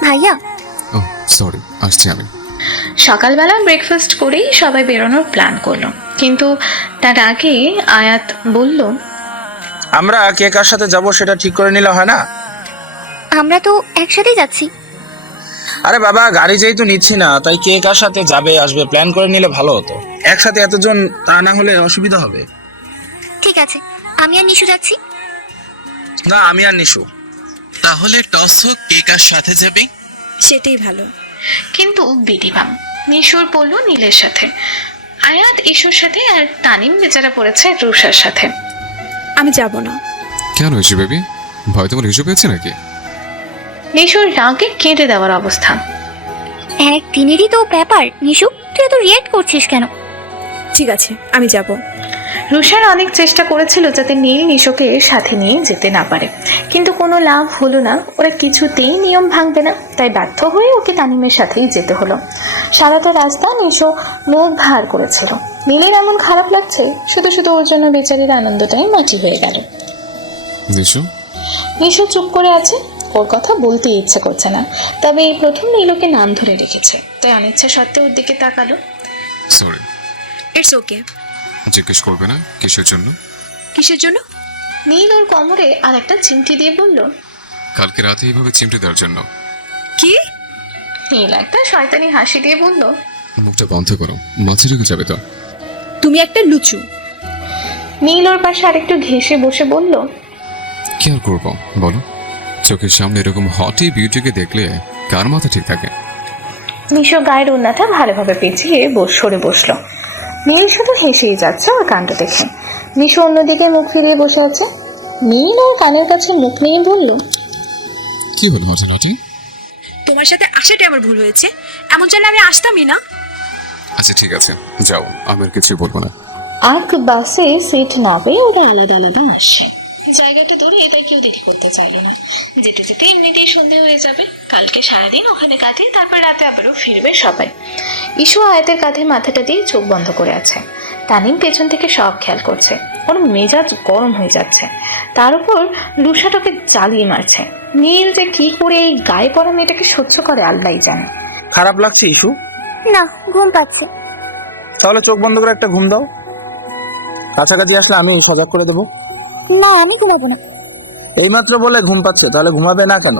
ভাইয়া, ও সরি, আসছি আমি। সকালবেলা ব্রেকফাস্ট করেই সবাই বেরোনোর প্ল্যান করলো, কিন্তু তার আগে আয়াত বলল, আমরা কে কার সাথে যাব সেটা ঠিক করে নিলে হয় না? আমরা তো একসাথেই যাচ্ছি। আরে বাবা, গাড়ি যেহেতু নিচ্ছি না, তাই কে কার সাথে যাবে আসবে প্ল্যান করে নিলে ভালো হতো। একসাথে এতজন তা না হলে অসুবিধা হবে। ঠিক আছে, আমি আর নিশু যাচ্ছি। না, আমি আর নিশু। তাহলে টস হোক, কে কার সাথে যাবে। সেটাই ভালো। কিন্তু বিধিবাম নিশুর পড়ল নীলের সাথে। আয়াত ইসুর সাথে আর তানিম বেচারা পড়েছে রুষার সাথে। আমি যাব না। কেন ইস্যু বেবি, ভয় তোমার ইস্যু পেয়েছে নাকি? নিশুর রাগে কেঁদে দেওয়ার অবস্থা। একদিনেরই তো ব্যাপার নিশু, তুই এত রিয়েক্ট করছিস কেন? ঠিক আছে, আমি যাব। রুষার অনেক চেষ্টা করেছিল যাতে নীল নিশোকে সাথে নিয়ে যেতে না পারে, কিন্তু কোনো লাভ হলো না। ওরা কিছুতেই নিয়ম ভাঙবে না, তাই বাধ্য হয়ে ওকে তানিমের সাথেই যেতে হলো। সারাটা রাস্তা নিশো মুখ ভার করেছিল। নীলের এমন খারাপ লাগছে, শুধু শুধু ওর জন্য বেচারির আনন্দটাই মাটি হয়ে গেল। নিশু, নিশো চুপ করে আছে, ওর কথা বলতে ইচ্ছে করছে না। তবে এই প্রথম নীলকে নাম ধরে রেখেছে, তাই অনিচ্ছা সত্ত্বেও ওর দিকে তাকালো। সরি। It's okay. জিজ্ঞেস করবে না কিসের জন্য? কিসের জন্য? নীল ওর কোমরে আর একটা চিমটি দিয়ে বলল, কালকে রাতে এইভাবে চিমটে দেওয়ার জন্য। কি? নীল একটা শয়তানি হাসি দিয়ে বলল, মুখটা বন্ধ করো, মাঝে রেখে যাবে তো। তুমি একটা লুচু। নীল ওর পাশে আরেকটু ঘেঁষে বসে বলল, কি আর করবো বলো, চোখের সামনে এরকম হটি বিউটিকে দেখলে কার মাথা ঠিক থাকে? নিশো গায়ের ওড়নাটা ভালোভাবে পেঁচিয়ে সরে বসলো। নীল শুধু হেসেই যাচ্ছে ওর কাণ্ড দেখে। নিশো অন্যদিকে মুখ ফিরিয়ে বসে আছে। নীল ওর কানের কাছে মুখ নিয়ে বলল, কি হলো হটি নটি? তোমার সাথে আসাটাই আমার ভুল হয়েছে, এমন জানলে আমি আসতামই না। আচ্ছা ঠিক আছে, যাও, আমি আর কিছুই বলবো না। আগ বাসে সিট না পেয়ে ওরা আলাদা আলাদা আসে। জায়গাটা ধরে তাই কেউ দেরি করতে চাইলো না। যেতে যেতে এমনিতেই সন্ধে হয়ে যাবে। কালকে সারাদিন ওখানে কাটিয়ে তারপর রাতে আবারও ফিরবে সবাই। ইসু আয়াতের কাঁধে মাথাটা দিয়ে চোখ বন্ধ করে আছে। তানিম পেছন থেকে সব খেয়াল করছে। ওর মেজাজ গরম হয়ে যাচ্ছে, তার উপর লুসাটাকে জ্বালিয়ে মারছে। নীল যে কি করে এই গায়ে পড়া মেয়েটাকে সহ্য করে আল্লাহই জানে। খারাপ লাগছে ইস্যু? না, ঘুম পাচ্ছে। তাহলে চোখ বন্ধ করে একটা ঘুম দাও, কাছাকাছি আসলে আমি সজাগ করে দেবো। না, আমি ঘুমাবো না। এইমাত্র বলে ঘুম পাচ্ছে, তাহলে ঘুমাবে না কেন?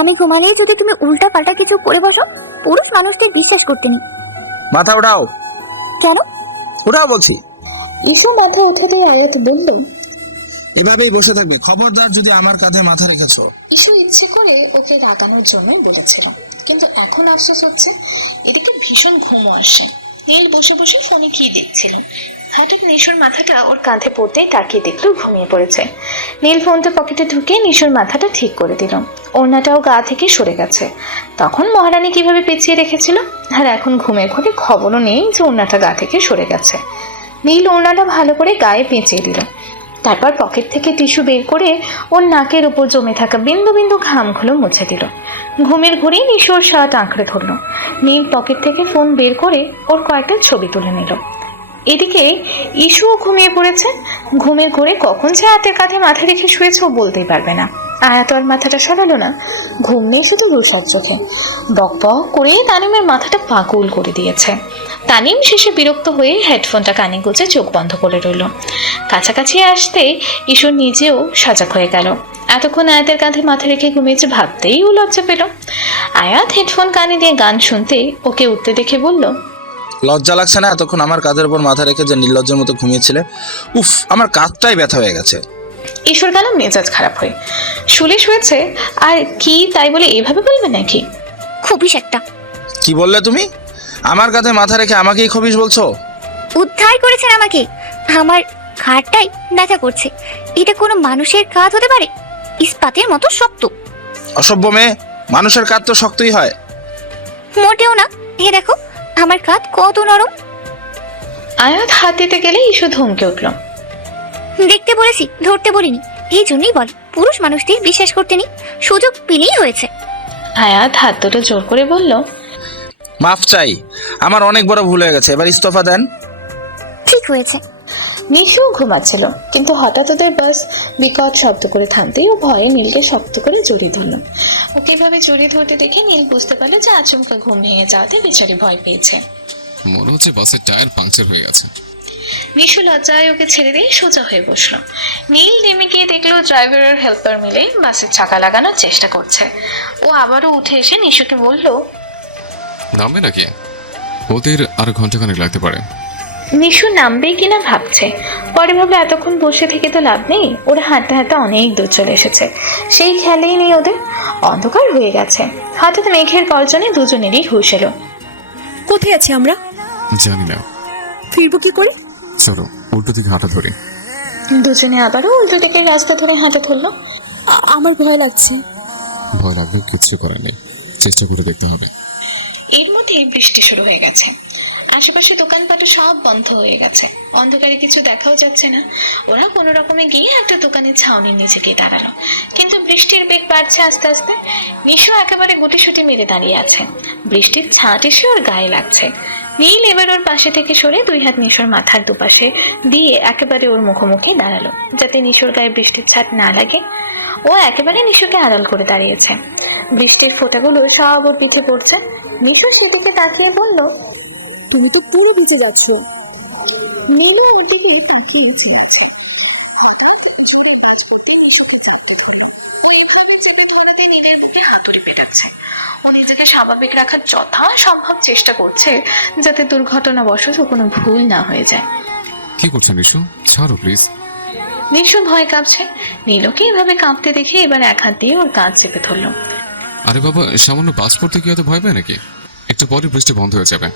আমি ঘুমালেই যদি তুমি উল্টা পাল্টা কিছু করে বসো, পুরুষ মানুষদের বিশ্বাস করতে নেই। মাথা উঠাও। কেন? উঠাও বলছি। ইসু মাথা উঠাতেই আয়াত বলল, এভাবেই বসে থাকবে, খবরদার যদি আমার কাঁধে মাথা রেখেছো। ইসু ইচ্ছে করে ওকে রাগানোর জন্য বলেছিল, কিন্তু এখন আফসোস হচ্ছে। এদিকে ভীষণ ঘুমও আসে। নীল বসে বসে ফোনে কি দেখছিল। হঠাৎ নিশোর মাথাটা ওর কাঁধে পড়তেই তাকিয়ে দেখলো ঘুমিয়ে পড়েছে। নীল ফোনটা পকেটে ঢুকে নিশোর মাথাটা ঠিক করে দিল। ওড়নাটাও গা থেকে সরে গেছে। তখন মহারানী কিভাবে পেঁচিয়ে রেখেছিল, আর এখন ঘুমের ঘরে খবরও নেই যে ওড়নাটা গা থেকে সরে গেছে। নীল ওড়নাটা ভালো করে গায়ে পেঁচিয়ে দিল। তারপর পকেট থেকে টিস্যু বের করে ওর নাকের উপর জমে থাকা বিন্দু বিন্দু ঘামগুলো মুছে দিল। ঘুমের ঘুরেই নিশোর শার্ট আঁকড়ে ধরল। নীল পকেট থেকে ফোন বের করে ওর কয়েকটা ছবি তুলে নিল। এদিকে ইস্যুও ঘুমিয়ে পড়েছে। ঘুমের ঘুরে কখন সে হাতের কাঁধে মাথা রেখে শুয়েছে ও বলতেই পারবে না। আয়াত আর মাথাটা সরালো না। ঘুম নেই শুধু রুষার চোখে। বক বক করেই তানিমের মাথাটা পাগল করে দিয়েছে। তানিম শেষে বিরক্ত হয়ে হেডফোনটা কানে গুঁজে চোখ বন্ধ করে রইল। কাছাকাছি আসতে ইস্যু নিজেও সজাগ হয়ে গেল। এতক্ষণ আয়াতের কাঁধে মাথা রেখে ঘুমিয়েছে ভাবতেই ও লজ্জা পেল। আয়াত হেডফোন কানে দিয়ে গান শুনতে ওকে উঠতে দেখে বলল, লজ্জা লাগছে না এতক্ষণ আমার কাঁধের উপর মাথা রেখে যে নির্লজ্জের মতো ঘুমিয়েছিলে? উফ, আমার কাঁধটাই ব্যথা হয়ে গেছে। ঈশ্বর গেল মেজাজ খারাপ হয়ে। শুলে শুয়েছে আর কি তাই বলে এভাবে বলবে নাকি? খবিস একটা। কি বললে তুমি? আমার কাঁধে মাথা রেখে আমাকেই খবিস বলছো? উদ্ধার করেছেন আমাকে। আমার ঘাড়টাই ব্যথা করছে। এটা কোনো মানুষের কাঁধ হতে পারে? ইস্পাতের মতো শক্ত। অসভ্য মেয়ে, মানুষের কাঁধ তো শক্তই হয়। মোটেও না। এ দেখো আমার কাঁধ কত নরম। আয়াত হাত দিতে গেলে ইস্যু ধমকে উঠল। দেখতে বলেছি, ধরতে বলিনি। এই জন্যই বল পুরুষ মানুষদের বিশ্বাস করতে নেই, সুযোগ পেলেই হয়েছে। আয়াত হাত দুটো জোর করে বলল, মাফ চাই, আমার অনেক বড় ভুল হয়ে গেছে, এবার ইস্তফা দেন। ঠিক হয়েছে। নিশু ঘুমাচ্ছিল, কিন্তু হঠাৎ ওদের বাস বিকট শব্দ করে থামতেই ও ভয়ে নীলকে শক্ত করে জড়িয়ে ধরল। ওকে এভাবে জড়িয়ে ধরতে দেখে নীল বুঝতে পারলো যে আচমকা ঘুম ভেঙে যাওয়াতে বেচারি ভয় পেয়েছে। মনে হচ্ছে বাসের টায়ার পাংচার হয়ে গেছে। নিশু লজ্জায় ওকে ছেড়ে দিয়ে সোজা হয়ে বসলো। নীল নেমে গিয়ে দেখলো ড্রাইভার আর হেল্পার মিলে বাসের চাকা লাগানোর চেষ্টা করছে। ও আবারও উঠে এসে নিশুকে বলল, নামবে নাকি? ওদের আর ঘন্টাখানেক লাগতে পারে। নিশু নামবে কিনা ভাবছে, পরে ভাবলো এতক্ষণ বসে থেকে তো লাভ নেই। ওরা হাঁটতে হাঁটতে অনেক দূর চলে এসেছে, সেই খেয়ালেই নেই ওদের। অন্ধকার হয়ে গেছে। হঠাৎ মেঘের গর্জনে দুজনেরই হুঁশ এলো। কোথায় আছি আমরা? জানি না, ফিরবো কি করে? চলো উল্টো দিকে হাঁটা ধরি। দুজনে আবারও উল্টো দিকের রাস্তা ধরে হাঁটা ধরলো। আমার ভয় লাগছে। ভয় লাগবে, কিচ্ছু করার নেই, চেষ্টা করে দেখতে হবে। এর মধ্যে বৃষ্টি শুরু হয়ে গেছে। আশেপাশে দোকানপাট সব বন্ধ হয়ে গেছে। অন্ধকারে কিছু দেখাও যাচ্ছে না। ওরা কোনো রকমে গিয়ে একটা দোকানের ছাউনির নিচে গিয়ে দাঁড়ালো। কিন্তু বৃষ্টির বেগ বাড়ছে আস্তে আস্তে। নিশু একেবারে গুটিসুটি মেরে দাঁড়িয়ে আছে। বৃষ্টির ছাট এসে ওর গায়ে লাগছে। নীল এবার ওর পাশে থেকে সরে 2 হাত নিশোর মাথার দুপাশে দিয়ে একেবারে ওর মুখোমুখি দাঁড়ালো, যাতে নিশোর গায়ে বৃষ্টির ছাট না লাগে। ও একেবারে নিশুকে আড়াল করে দাঁড়িয়েছে। বৃষ্টির ফোঁটাগুলো সব ওর পিঠে পড়ছে। নিশু সেদিকে তাকিয়ে বলল, তুমি তো পুরো ভিজে যাচ্ছে। নীলু ওর দিকে তাকিয়ে চিনছে। হঠাৎ জোরে বাজ পড়তে নিশুকে জানতে এইভাবে চেপে ধরাতে নীলের বুকে হাতুড়ি পেটাচ্ছে। ও নিজেকে স্বাভাবিক রাখার যথা সম্ভব চেষ্টা করছে, যাতে দুর্ঘটনাবশত কোনো ভুল না হয়ে যায়। কি করছেন নিশু? ছাড়ো প্লিজ। নিশু ভয় কাঁপছে। নীলুকে এভাবে কাঁপতে দেখে এবার এক হাত দিয়ে ওর কাঁধ চেপে ধরলো। আরে বাবা, সামান্য বাস পড়তে কি এত ভয় পায় নাকি? একটু পরে বৃষ্টি বন্ধ হয়ে যাবে।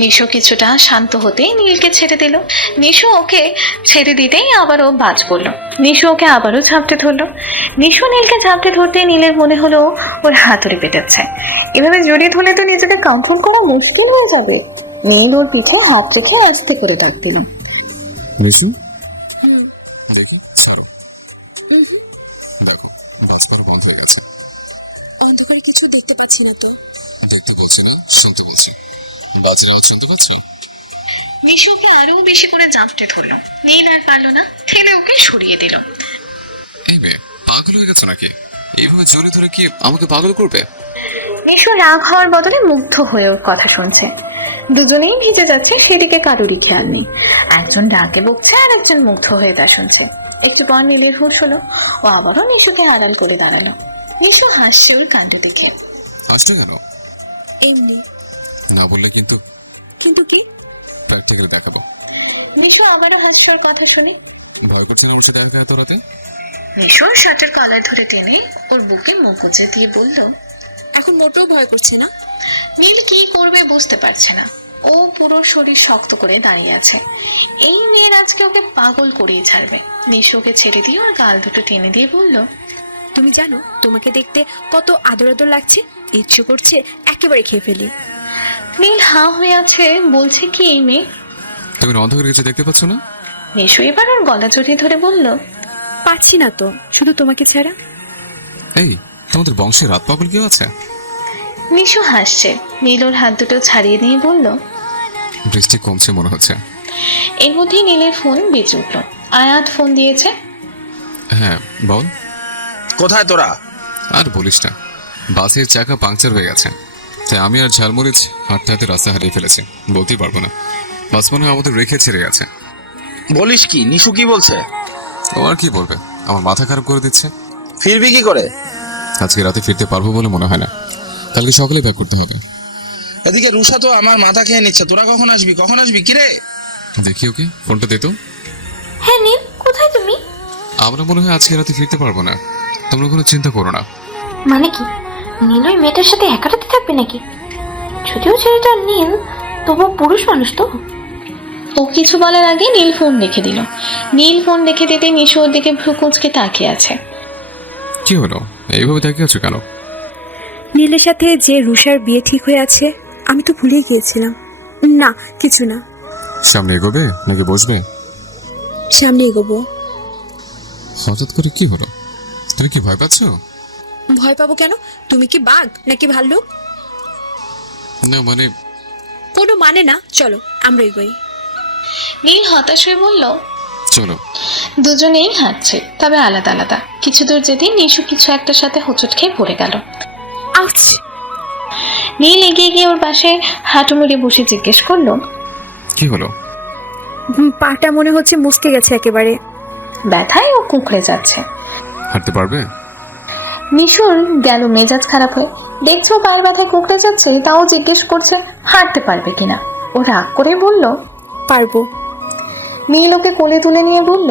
নিশু কিছুটা শান্ত হতেই নীলকে ছেড়ে দিল। নিশু ওকে ছেড়ে দিতেই আবারও বাজ পড়লো। নিশু ওকে আবারও ঝাপটে ধরলো। নিশু নীলকে ঝাপটে ধরতে নীলের মনে হলো ওর হাতুড়ি পেটাচ্ছে। এভাবে জড়িয়ে ধরলে তো নিজেকে কন্ট্রোল করা মুশকিল হয়ে যাবে। নীল ওর পিঠে হাত রেখে আস্তে করে ডাক দিল, নিশু দেখি, ছাড়ো। দেখো বাস পড়া বন্ধ হয়ে গেছে। অন্ধকারে কিছু দেখতে পাচ্ছি না তো। দেখতে বলছি না, শুনতে বলছি। বাজের আওয়াজ শুনতে পাচ্ছ? নিশু ওকে আরো বেশি করে ঝাপটে ধরলো। নীল আর পারলো না, ঠেলে ওকে সরিয়ে দিল। এই বে, পাগল হয়ে গেছো নাকি? এইভাবে জোরে ধরে কি আমাকে পাগল করবে? নিশু রাগ হওয়ার বদলে মুগ্ধ হয়ে ওর কথা শুনছে। দুজনেই ভিজে যাচ্ছে, সেদিকে কারোরই খেয়াল নেই। একজন রাগে বকছে আর একজন মুগ্ধ হয়ে তা শুনছে। একটু পর নীলের হুঁশ হলো। ও আবারও নিশুকে আড়াল করে দাঁড়ালো। নিশু হাসছে ওর কাণ্ড দেখে। আসতে কেন? এমনি। না বললে কিন্তু কিন্তু কি? প্র্যাকটিক্যাল দেখাবো। নিশু আবারও হাসছে ওর কথা শুনে। ভয় করছিলাম আমার সাথে একা এত রাতে? নিশুর শার্টের কলার ধরে টেনে ওর বুকে মুখ গুজে দিয়ে বলল, এখন মোটেও ভয় করছে না। নীল কি করবে বুঝতে পারছে না। ও পুরো শরীর শক্ত করে দাঁড়িয়ে আছে। এই মেয়ের আজকে ওকে পাগল করেই ছাড়বে। নিশু ওকে ছেড়ে দিয়ে ওর গাল দুটো টেনে দিয়ে বলল, তুমি জানো তোমাকে দেখতে কত আদর আদর লাগছে, ইচ্ছে করছে একেবারে খেয়ে ফেলি। নীল হাঁ হয়ে আছে, বলছে কি এই মেয়ে? তুমি অন্ধকারে কিছু দেখতে পাচ্ছ না? নিশু এবার ওর গলা জড়িয়ে ধরে বলল, পারছি না তো, শুধু তোমাকে ছাড়া। এই, তোমাদের বংশে রাত পাগল কেউ আছে? নিশু হাসছে। নীল ওর হাত দুটো ছাড়িয়ে নিয়ে বলল, বৃষ্টি কমছে মনে হচ্ছে। এর মধ্যেই নীলের ফোন বেজে উঠল। আয়াত ফোন দিয়েছে। হ্যাঁ বল। কোথায় তোরা? আর বলিস না, বাসের চাকা পাংচার হয়ে গেছে, তাই আমি আর ঝালমরিচ হাঁটতে হাঁটতে রাস্তা হারিয়ে ফেলেছি। বলতেই পারবো না, বাস মনে হয় আমাদের রেখে ছেড়ে গেছে। বলিস কি? নিশু কি বলছে? ও আর কি বলবে, আমার মাথা খারাপ করে দিচ্ছে। ফিরবি কি করে? আজকে রাতে ফিরতে পারবো বলে মনে হয় না, কালকে সকালে ব্যাক করতে হবে। এদিকে রুষা তো আমার মাথা খেয়ে নিচ্ছে। তোরা কখন আসবি? কখন আসবি? কিরে দেখি ওকে, ফোনটা দে তো। হ্যাঁ নীল, কোথায় তুমি? আমরা মনে হয় আজকে রাতে ফিরতে পারবো না, তোমরা কোনো চিন্তা করো না। মানে কি, নীল ওই মেয়েটার সাথে একা রাতে থাকবে নাকি? যদিও ছেলেটা নীল, তবুও পুরুষ মানুষ তো। ও কিছু বলার আগে নীল ফোন রেখে দিল। নীল ফোন রেখে দিতে নিশু ওর দিকে ভ্রু কুঁচকে তাকিয়ে আছে। কি হলো, এইভাবে তাকিয়ে আছো কেন? নীলের সাথে যে রুষার বিয়ে ঠিক হয়ে আছে, আমি তো ভুলেই গিয়েছিলাম। না, কিছু না। সামনে এগোবে নাকি বসবে? সামনে এগোবো। হঠাৎ করে কি হলো? তুমি কি ভয় পাচ্ছ? ভয় পাবো কেন? তুমি কি বাঘ নাকি ভাল্লুক? না মানে কোনো মানে না, চলো আমরা এগোই। নীল হতাশ হয়ে বলল, চলো। দুজনেই হাঁটছে, তবে আলাদা আলাদা। কিছু দূর যেতেই নিশু কিছু একটার সাথে হোঁচট খেয়ে পড়ে গেল। আউচ! নীল এগিয়ে গিয়ে ওর পাশে হাঁটু মুড়ে বসে জিজ্ঞেস করলো, কি হলো? পাটা মনে হচ্ছে মুচকে গেছে একেবারে। ব্যথায় ও কুঁকড়ে যাচ্ছে। হাঁটতে পারবে? নিশুর গেল মেজাজ খারাপ হয়ে। দেখছো পায়ের ব্যথায় কুঁকড়ে যাচ্ছে, তাও জিজ্ঞেস করছে হাঁটতে পারবে কিনা। ও রাগ করে বলল, পারবো। নীল ওকে কোলে তুলে নিয়ে বলল,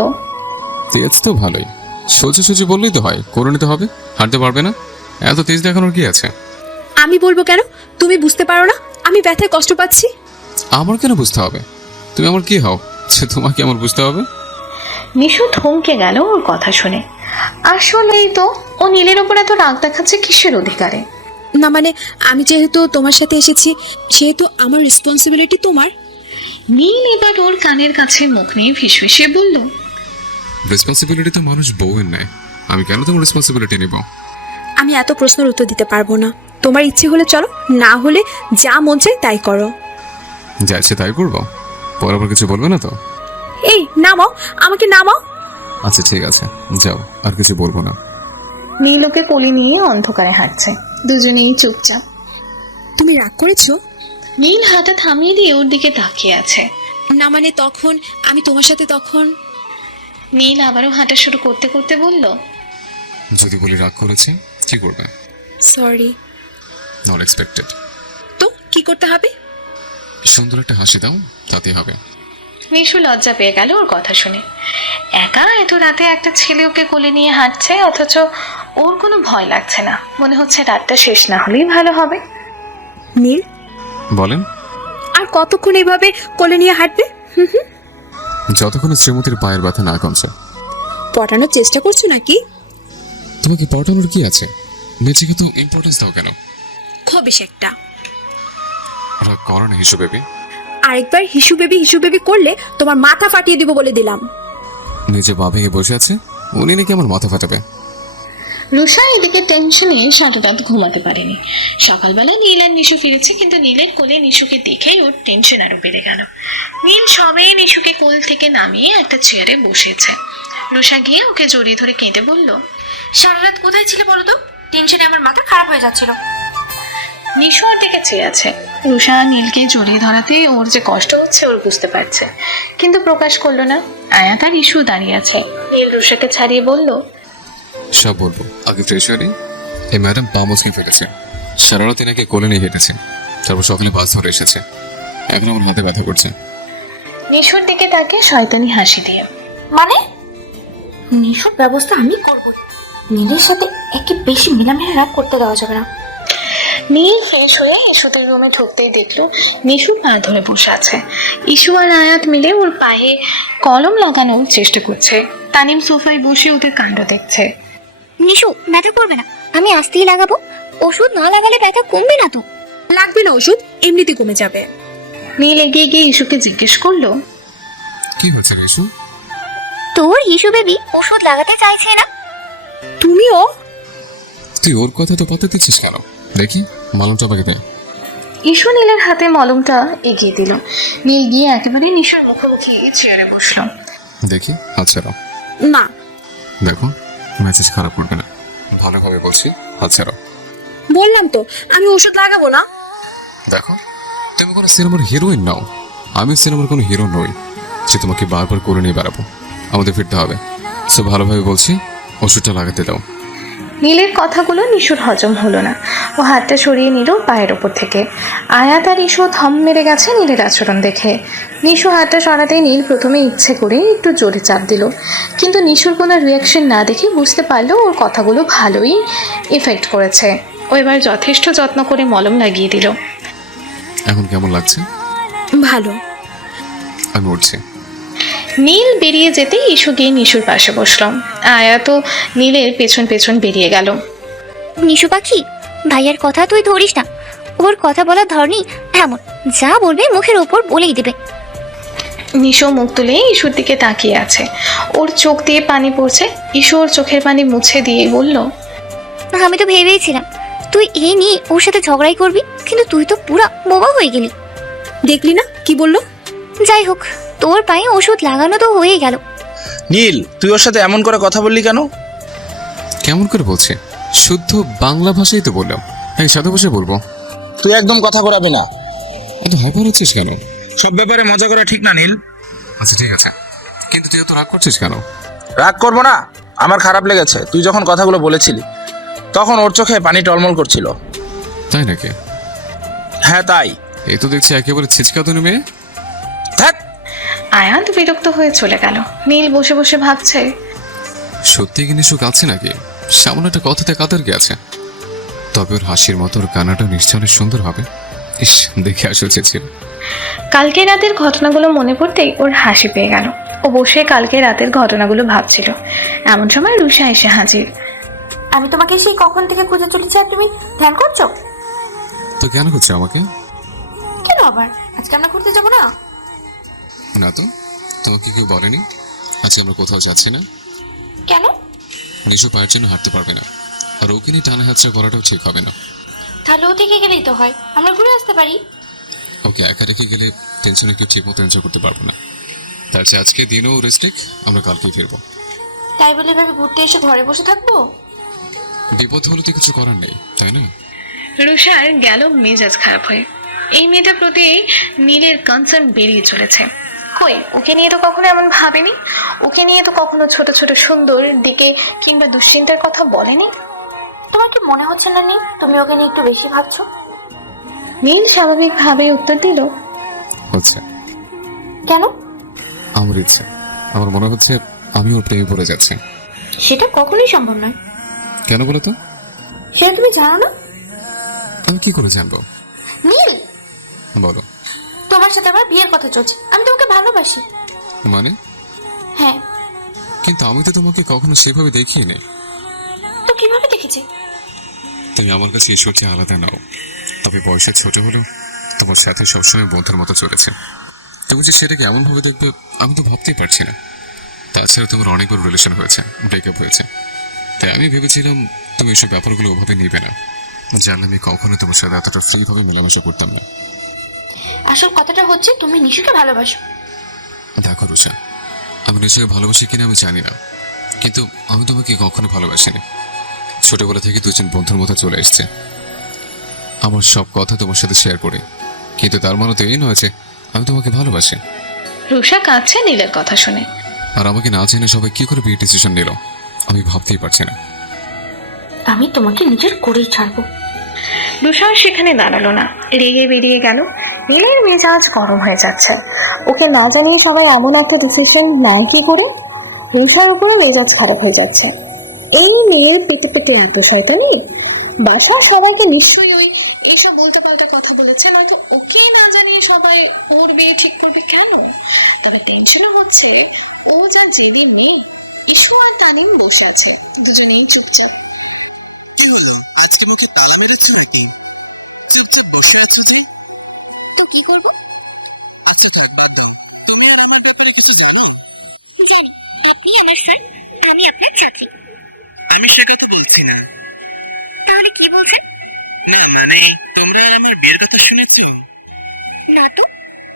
তেজ তো ভালোই, সোজা সোজা বললেই তো হয়, করে নিতে হবে। হাঁটতে পারবে না, এত তেজ দেখানোর কি আছে? আমি বলবো কেন? তুমি বুঝতে পারো না আমি ব্যথায় কষ্ট পাচ্ছি? আমার কেন বুঝতে হবে? তুমি আমার কি হও সে তোমাকে আমার বুঝতে হবে? নিশু থমকে গেল ওর কথা শুনে। আসলেই তো ও নীলের ওপর এত রাগ দেখাচ্ছে কিসের অধিকারে? না মানে আমি যেহেতু তোমার সাথে এসেছি সেহেতু আমার রেসপন্সিবিলিটি তোমার। নীল এবার ওর কানের কাছে মুখ নিয়ে ফিসফিসিয়ে বলল, রেসপন্সিবিলিটি তো মানুষ বউয়ের নেয়, আমি কেন তোমার রেসপন্সিবিলিটি নিব? আমি এত প্রশ্নের উত্তর দিতে পারবো না। তোমার ইচ্ছে হলে চলো, না হলে যা মন চায় তাই করো। যাচ্ছে তাই করবো, পর আবার কিছু বলবে না তো? এই নামাও, আমাকে নামাও। আচ্ছা ঠিক আছে, যাও, আর কিছু বলবো না। নীল ওকে কোলে নিয়ে অন্ধকারে হাঁটছে। দুজনেই চুপচাপ। তুমি রাগ করেছো? নীল হাঁটা থামিয়ে দিয়ে ওর দিকে তাকিয়ে আছে। না মানে তখন আমি তোমার সাথে তখন। নীল আবারও হাঁটা শুরু করতে করতে বলল, যদি বলি রাগ করেছে, কি করবে? সরি। Not expected. তো কি করতে হবে? সুন্দর একটা হাসি দাও, তাতেই হবে। নিশু লজ্জা পেয়ে গেল ওর কথা শুনে। একা এত রাতে একটা ছেলে ওকে কোলে নিয়ে হাঁটছে, অথচ ওর কোনো ভয় লাগছে না। মনে হচ্ছে রাতটা শেষ না হলেই ভালো হবে। নীল, বলেন। আর কতক্ষণ এভাবে কোলে নিয়ে হাঁটবে? যতক্ষণ শ্রীমতীর পায়ের ব্যথা না কমছে। পটানোর চেষ্টা করছো নাকি? তোমাকে পটানোর কি আছে? নিজেকে তো ইম্পর্টেন্স দাও কেন? খবিস একটা। রাগ করো না হিসু বেবি। আরেকবার হিসু বেবি করলে তোমার মাথা ফাটিয়ে দিব বলে দিলাম। নিজে পা ভেঙে বসে আছে, উনি নাকি আমার মাথা ফাটাবে? রুষা এদিকে টেনশনে সারা রাত ঘুমাতে পারেনি। সকালবেলা নীল আর নিশু ফিরেছে, কিন্তু নীলের কোলে নিশুকে দেখেই ওর টেনশন আরো বেড়ে গেল। নীল সবে নিশুকে কোল থেকে নামিয়ে একটা চেয়ারে বসেছে। রুষা গিয়ে ওকে জড়িয়ে ধরে কেঁদে বলল, সারা রাত কোথায় ছিলে বলো তো? টেনশনে আমার মাথা খারাপ হয়ে যাচ্ছিল। নিশু ওর দিকে চেয়ে আছে। রুষা নীলকে জড়িয়ে ধরাতে ওর যে কষ্ট হচ্ছে ওর বুঝতে পারছে, কিন্তু প্রকাশ করলো না। আয়াত আর ইস্যু দাঁড়িয়ে আছে। নীল রুষাকে ছাড়িয়ে বলল, সব বলবো, আগে ফ্রেশ হয়ে নিই। এই ম্যাডাম পা মুচকে ফেলেছে, সারা রাত এনাকে কোলে নিয়ে হেঁটেছে, তারপর সকালে বাস ধরে এসেছে, এখন আমার হাতে ব্যথা করছে। নিশুর দিকে তাকে শয়তানি হাসি দিয়ে, মানে নিশুর ব্যবস্থা আমি করব। নীলের সাথে একে বেশি মিলামেলা রাগ করতে দেওয়া যাবে না। নীল ফ্রেশ হয়ে ইস্যুদের রুমে ঢুকতেই দেখলো নিশু পা ধরে বসে আছে। ইস্যু আর আয়াত মিলে ওর পায়ে কলম লাগানোর চেষ্টা করছে। তানিম সোফায় বসে ওদের কাণ্ড দেখছে। নিশু, ব্যথা করবে না, আমি আস্তেই লাগাবো। ওষুধ না লাগালে ব্যথা কমবে না তো? লাগবে না ওষুধ, এমনিতে কমে যাবে। নীল এগিয়ে গিয়ে ইস্যুকে জিজ্ঞেস করলো, কি হয়েছে রিসু? তোর ইস্যু বেবি ওষুধ লাগাতে চাইছে না। তুমিও? তুই ওর কথা তো পাতে দিচ্ছিস কেন? দেখি মালমটা আমাকে দে। ইস্যু নীলের হাতে মলমটা এগিয়ে দিল। নীল গিয়ে একেবারে নিশুর মুখোমুখি চেয়ারে বসলো। দেখি হাত ছাড়াও। না। দেখো, মেসেজ খারাপ করবে না, ভালোভাবে বলছি, হাত ছাড়াও। বললাম তো আমি ওষুধ লাগাবো না। দেখো, তুমি কোনো সিনেমার হিরোইন নাও, আমি সিনেমার কোনো হিরো নই যে তোমাকে বারবার করে নিয়ে বেড়াবো। আমাদের ফিরতে হবে, সো ভালোভাবে বলছি, ওষুধটা লাগাতে দাও। নীলের কথাগুলো নিশুর হজম হলো না। ও হাতটা সরিয়ে নিল পায়ের ওপর থেকে। আয়াত আর ইস্যু থম মেরে গেছে নীলের আচরণ দেখে। নিশু হাতটা সরাতেই নীল প্রথমে ইচ্ছে করে একটু জোরে চাপ দিল, কিন্তু নিশুর কোনো রিয়াকশন না দেখে বুঝতে পারলো ওর কথাগুলো ভালোই এফেক্ট করেছে। ও এবার যথেষ্ট যত্ন করে মলম লাগিয়ে দিল। এখন কেমন লাগছে? ভালো। আমি উঠছি। নীল বেরিয়ে যেতেই ইস্যু গিয়ে নিশুর পাশে বসলাম। আয়াত নীলের পেছন পেছন বেরিয়ে গেল। নিশু পাখি, ভাইয়ার কথা তুই ধরিস না। ওর কথা বলার ধরনই এমন, যা বলবে মুখের ওপর বলেই দেবে। নিশু মুখ তুলে ইস্যুর দিকে তাকিয়ে আছে। ওর চোখ দিয়ে পানি পড়ছে। ইস্যু ওর চোখের পানি মুছে দিয়ে বলল, আমি তো ভেবেইছিলাম তুই এই নিয়ে ওর সাথে ঝগড়াই করবি, কিন্তু তুই তো পুরা বোবা হয়ে গেলি। দেখলি না কি বললো? যাই হোক, তোর পায়ে ওষুধ লাগানো তো হয়ে গেল। নীল, তুই ওর সাথে এমন করে কথা বললি কেন? কেমন করে বলছে? শুদ্ধ বাংলা ভাষাই তো বললাম, এই সাথে বসে বলবো। তুই একদম কথা ঘোরাবি না। এত হাইপার হচ্ছিস কেন? সব ব্যাপারে মজা করা ঠিক না নীল। আচ্ছা ঠিক আছে, কিন্তু তুই এত রাগ করছিস কেন? রাগ করবো না, আমার খারাপ লেগেছে। তুই যখন কথাগুলো বলেছিলি তখন ওর চোখে পানি টলমল করছিল। তাই নাকি? হ্যাঁ তাই। এই তো দেখছি একেবারে ছিচকাতুনি মেয়ে। ধ্যাৎ। আয়াত বিরক্ত হয়ে চলে গেল। নীল বসে বসে ভাবছে, সত্যি কি নিশু কাঁদছে নাকি? সামনে একটা কথাতে কাতার কি আছে? তবে ওর হাসির মতো ওর কান্নাটা নিশ্চয় অনেক সুন্দর হবে। ইস, দেখে আসা উচিত ছিল। কালকে রাতের ঘটনাগুলো মনে পড়তেই ওর হাসি পেয়ে গেল। ও বসে কালকে রাতের ঘটনাগুলো ভাবছিল। এমন সময় রুষা এসে হাজির। আমি তোমাকে সেই কখন থেকে খুঁজে চলেছি আর তুমি ধ্যান করছো? তো কেন হচ্ছে আমাকে? কেন আবার? আজকে আমরা ঘুরতে যাবো না? না তো, তোমাকে কেউ বলেনি আজকে আমরা কোথাও যাচ্ছি না? কেন? নিশু পায়ের জন্য হাঁটতে পারবে না, আর ওকে নিয়ে টানা হাতটা করাটাও ঠিক হবে না। তাহলে ও থেকে গেলেই তো হয়, আমরা ঘুরে আসতে পারি। ওকে একা রেখে গেলে টেনশনে কেউ ঠিক মতো এনজয় করতে পারবো না। তার চেয়ে আজকে দিনও রেস্ট নিক, আমরা কালকেই ফিরবো। তাই বলে এভাবে ঘুরতে এসে ঘরে বসে থাকবো? বিপদ হলে তো কিছু করার নেই, তাই না? রুষার গেল মেজাজ খারাপ হয়ে। এই মেয়েটার প্রতি নীলের কনসার্ন বেরিয়ে চলেছে। কই, ওকে নিয়ে তো কখনো এমন ভাবেনি। ওকে নিয়ে তো কখনো ছোট ছোট সুন্দর দিকে কিংবা দুশ্চিন্তার কথা বলেনি। তোমার কি মনে হচ্ছে না নীল, তুমি ওকে নিয়ে একটু বেশি ভাবছো? নীল স্বাভাবিকভাবেই উত্তর দিল, হচ্ছে। কেন? আমার ইচ্ছে, আমার মনে হচ্ছে আমি ওর প্রেমে পড়ে যাচ্ছি। সেটা কখনোই সম্ভব নয়। কেন বলো তো? সেটা তুমি জানো না? আমি কি করে জানবো? নীল, বলো। তোমার সাথে আমার বিয়ের কথা চলছে, আমি তোমাকে ভালোবাসি। মানে? হ্যাঁ। কিন্তু আমি তো তোমাকে কখনো সেভাবে দেখিনি। তো কিভাবে দেখেছি? তুমি আমার কাছে ঈশ্বরটি আলাদা নাও, তবে বয়সে ছোট হলেও তোমার সাথে সবসময় বন্ধুর মতো চলেছে। তুমি যে সেটাকে এমন ভাবে দেখবে আমি তো ভাবতেই পারছি না। তাছাড়া তোমার অনেকবার রিলেশন হয়েছে, ব্রেকআপ হয়েছে, তাই আমি ভেবেছিলাম তুমি এসব ব্যাপারগুলো ওভাবে নিবে না। জানলে আমি কখনো তোমার সাথে এতটা ফ্রিভাবে মেলামেশা করতাম না। আসল কথাটা হচ্ছে তুমি নিশুকে ভালোবাসো। দেখো রুষা, আমি নিশ্চয়ই ভালোবাসি কিনা আমি জানি না, কিন্তু আমি তোমাকে কখনো ভালোবাসিনি। ছোটবেলা থেকে দুজন বন্ধুর মতো চলে এসছে। আমার সব কথা তোমার সাথে শেয়ার করি, কিন্তু তার মানে তো এই নয় যে আমি তোমাকে ভালোবাসি। রুষা কাঁদছে নীলের কথা শুনে। আর আমাকে না জেনে সবাই কি করে বিয়ে ডিসিশন নিল আমি ভাবতেই পারছি না। আমি তোমাকে নিজের করেই ছাড়বো। রুষা সেখানে দাঁড়ালো না, রেগে বেরিয়ে গেল। নীলের মেজাজ গরম হয়ে যাচ্ছে। ওকে না জানিয়ে সবাই এমন একটা ডিসিশন নেয় কি করে? রুষার উপরে মেজাজ খারাপ হয়ে যাচ্ছে। এই মেয়ের পেটে পেটে এত শয়তানি। বাসার সবাইকে নিশ্চয়ই ওই এইসব বলতে পাল্টা কথা বলেছে, নয়তো ওকে না জানিয়ে সবাই ওর বিয়ে ঠিক করবে কেন? তবে টেনশন হচ্ছে ও যা জেদি মেয়ে। এসো আর তানিম বসে আছে দুজনেই চুপচাপ। কি হলো, আজকে ওকে তালা মেরেছে নাকি? চুপচাপ বসে আছো যে? তো কি করবো? আচ্ছা কি একবার দাও, তুমি আর আমার ব্যাপারে কিছু জানো? জানি, আপনি আমার স্যার, আমি আপনার ছাত্রী। আমি সে কথা বলছি না। তাহলে কি বলছেন? না মানে তোমরা আমার বিয়ের কথা শুনেছো? না তো।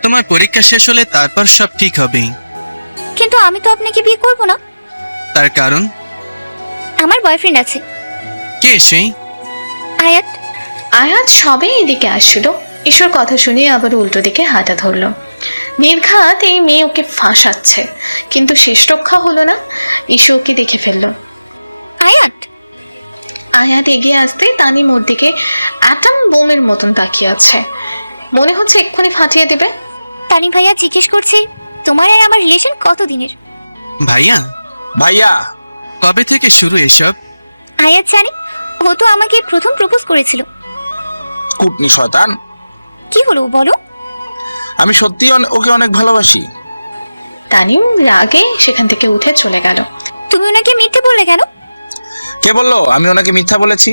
তোমার পরীক্ষা শেষ হলে তারপর সব ঠিক হবে। কিন্তু আমি তো আপনাকে বিয়ে করবো না। তার কারণ? আমার বয়ফ্রেন্ড আছে। কে সে? আয়াত সবাই এদিকে আসছিল। এসব কথা শুনে আমাদের উল্টো দিকে হাঁটা ধরলো। নির্ঘাত এই মেয়ে একটু ফাঁসাচ্ছে, কিন্তু শেষ রক্ষা হলো না। ঈশ্বরকে দেখে ফেললাম। আয়াত আয়াত এগিয়ে আসতে তানিম ওর দিকে অ্যাটম বোমের মতন তাকিয়ে আছে। মনে হচ্ছে এক্ষুনি ফাটিয়ে দেবে। তানি ভাইয়া জিজ্ঞেস করছি, তোমার আর আমার রিলেশন কত দিনের? ভাইয়া? ভাইয়া কবে থেকে শুরু এসব? আয়াত জানি, ও তো আমাকে প্রথম প্রপোজ করেছিল। কুটনি শয়তান। কি হলো বলো? আমি সত্যি ওকে অনেক ভালোবাসি। তানিম রাগে সেখান থেকে উঠে চলে গেল। তুমি ওনাকে মিথ্যে বললে কেন? কে বললো আমি ওনাকে মিথ্যা বলেছি?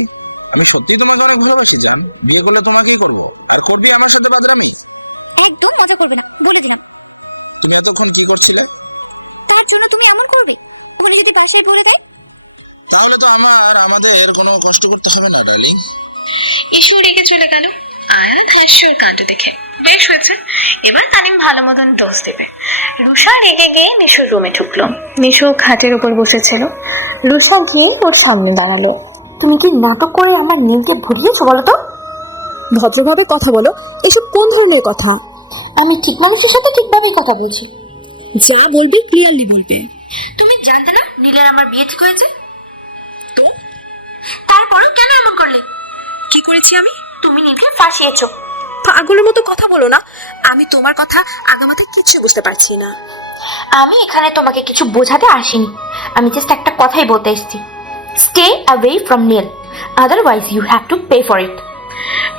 আমি সত্যি তোমাকে অনেক ভালোবাসি জান। বিয়ে করলে তোমাকেই করবো। আর করবি আমার সাথে বাদরামি? একদম মজা করবে না, বলে দিলাম। তুমি এতক্ষণ কি করছিলে? তার জন্য তুমি এমন করবে? উনি যদি বাসায় বলে দেয়? তাহলে তো আমাদের কোনো কষ্ট করতে হবে না ডার্লিং। ইস্যু রেগে চলে গেল। আয়াত হাস্যর কাণ্ড দেখে বেশ হয়েছে, এবার তানিম ভালো মতন ডোজ দেবে। রুষা রেগে গিয়ে নিশুর রুমে ঢুকলো। নিশু খাটের উপর বসেছিল। রুষা গিয়ে ওর সামনে দাঁড়ালো। তুমি কি নাটক করে আমার নীলকে ভুলিয়েছো বলো তো? ভদ্রভাবে কথা বলো, এসব কোন ধরনের কথা? আমি ঠিক মানুষের সাথে ঠিকভাবেই কথা বলছি। যা বলবি ক্লিয়ারলি বলবে। তুমি জানতে না নীলের আমার বিয়ে ঠিক হয়েছে? তো তারপরও কেন এমন করলে? কি করেছি আমি? তুমি নীলকে ফাঁসিয়েছো। পাগলের মতো কথা বলো না। আমি তোমার কথা আগামাতে কিছু বুঝতে পারছি না। আমি এখানে তোমাকে কিছু বোঝাতে আসিনি, আমি জাস্ট একটা কথাই বলতে এসেছি। Stay away from Neel, otherwise you have to pay for it.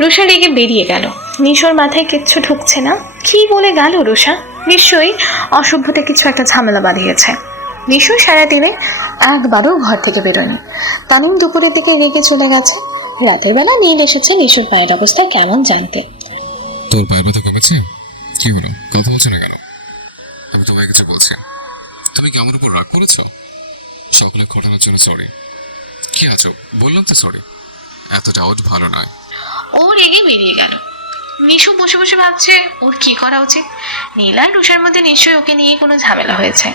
Rusha রেগে বেরিয়ে গেল। নিশোর মাথায় কিচ্ছু ঢুকছে না। কি বলে গেল রুষা? নিশ্চয়ই অসভ্যতা কিছু একটা ঝামেলা বাঁধিয়েছে। নিশো সারাদিনে একবারও ঘর থেকে বেরোয়নি। তানিম দুপুরের দিকে রেগে চলে গেছে। রাতের বেলা নীল এসেছে নিশোর পায়ের অবস্থা কেমন জানতে। তোর পায়ের ব্যথা কমেছে? কি হলো, কথা বলছো না কেন? আমি তোমায় কিছু বলছি। তুমি কি আমার উপর রাগ করেছো? সকলে ঘটনার জন্য সরি। কি আছো, বললাম তো সরি। এতটা ওট ভালো নয়। ও রেগে বেরিয়ে গেল। নিশু বসে বসে ভাবছে ওর কি করা উচিত। নীল আর রুষার মধ্যে নিশ্চয়ই ওকে নিয়ে কোনো ঝামেলা হয়েছে।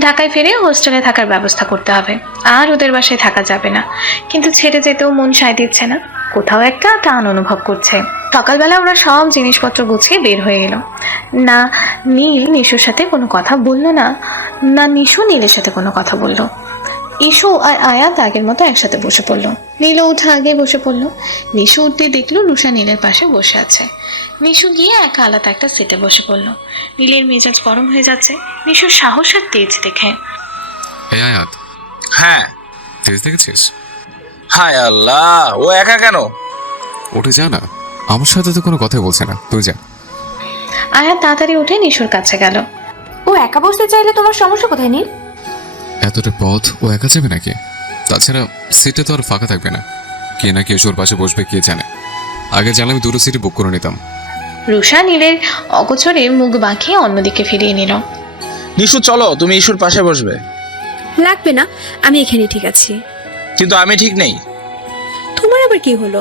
ঢাকায় ফিরে হোস্টেলে থাকার ব্যবস্থা করতে হবে। আর ওদের বাসায় থাকা যাবে না। কিন্তু ছেড়ে যেতেও মন সায় দিচ্ছে না। কোথাও একটা টান অনুভব করছে। সকালবেলা ওরা সব জিনিসপত্র গুছিয়ে বের হয়ে এলো। না নীল নিশুর সাথে কোনো কথা বললো না, না নিশু নীলের সাথে কোনো কথা বললো। ইশু আর আয়াত আগের মতো একসাথে বসে পড়লো। নীলও উঠে আগে বসে পড়লো। নিশু উঠতে দেখলো রুষা নীলের পাশে বসে আছে। নিশু গিয়ে একা আলাদা একটা সিটে বসে পড়লো। নীলের মেজাজ গরম হয়ে যাচ্ছে নিশুর সাহস আর তেজ দেখে। এই আয়াত, হ্যাঁ। তেজ দেখেছিস? হায় আল্লাহ, ও একা কেন? উঠে যা না, আমার সাথে তো কোনো কথাই বলছে না, তুই যা। আয়াত তাড়াতাড়ি উঠে নিশুর কাছে গেল। ও একা বসতে চাইলে তোমার সমস্যা কোথায় নীল? এতটা পথ ও একা যাবে নাকি? তাছাড়া সিটে তো আর ফাঁকা থাকবে না। কে না কে ওর পাশে বসবে কে জানে। আগে জানলে আমি দুটো সিটে বুক করে নিতাম। রুষা নীলের অগোচরে মুখ বাঁকিয়ে অন্যদিকে ফিরিয়ে নিল। নিশু চলো, তুমি ইস্যুর পাশে বসবে। লাগবে না, আমি এখানেই ঠিক আছি। কিন্তু আমি ঠিক নেই। তোমার আবার কি হলো?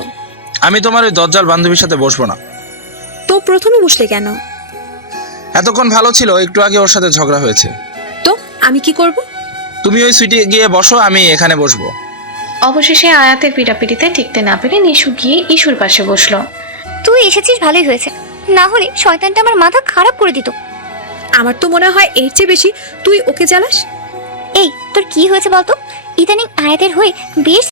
আমি তোমার ওই দজ্জাল বান্ধবীর সাথে বসবো না। তো প্রথমে বসলে কেন? এতক্ষণ ভালো ছিল, একটু আগে ওর সাথে ঝগড়া হয়েছে। তো আমি কি করব? তুমি ওই সুইটে গিয়ে বসো, আমি এখানে বসবো। অবশেষে আয়াতের পিটাপিটিতে টিকতে না পেরে নিশু গিয়ে ইশুর পাশে বসলো। তুই এসেছিস ভালোই হয়েছে, না হলে শয়তানটা আমার মাথা খারাপ করে দিত। আমার তো মনে হয় এর চেয়ে বেশি তুই ওকে জ্বালাস। এই তোর কি হয়েছে বলতো? ইদানিং আয়াতের হয়ে বেশ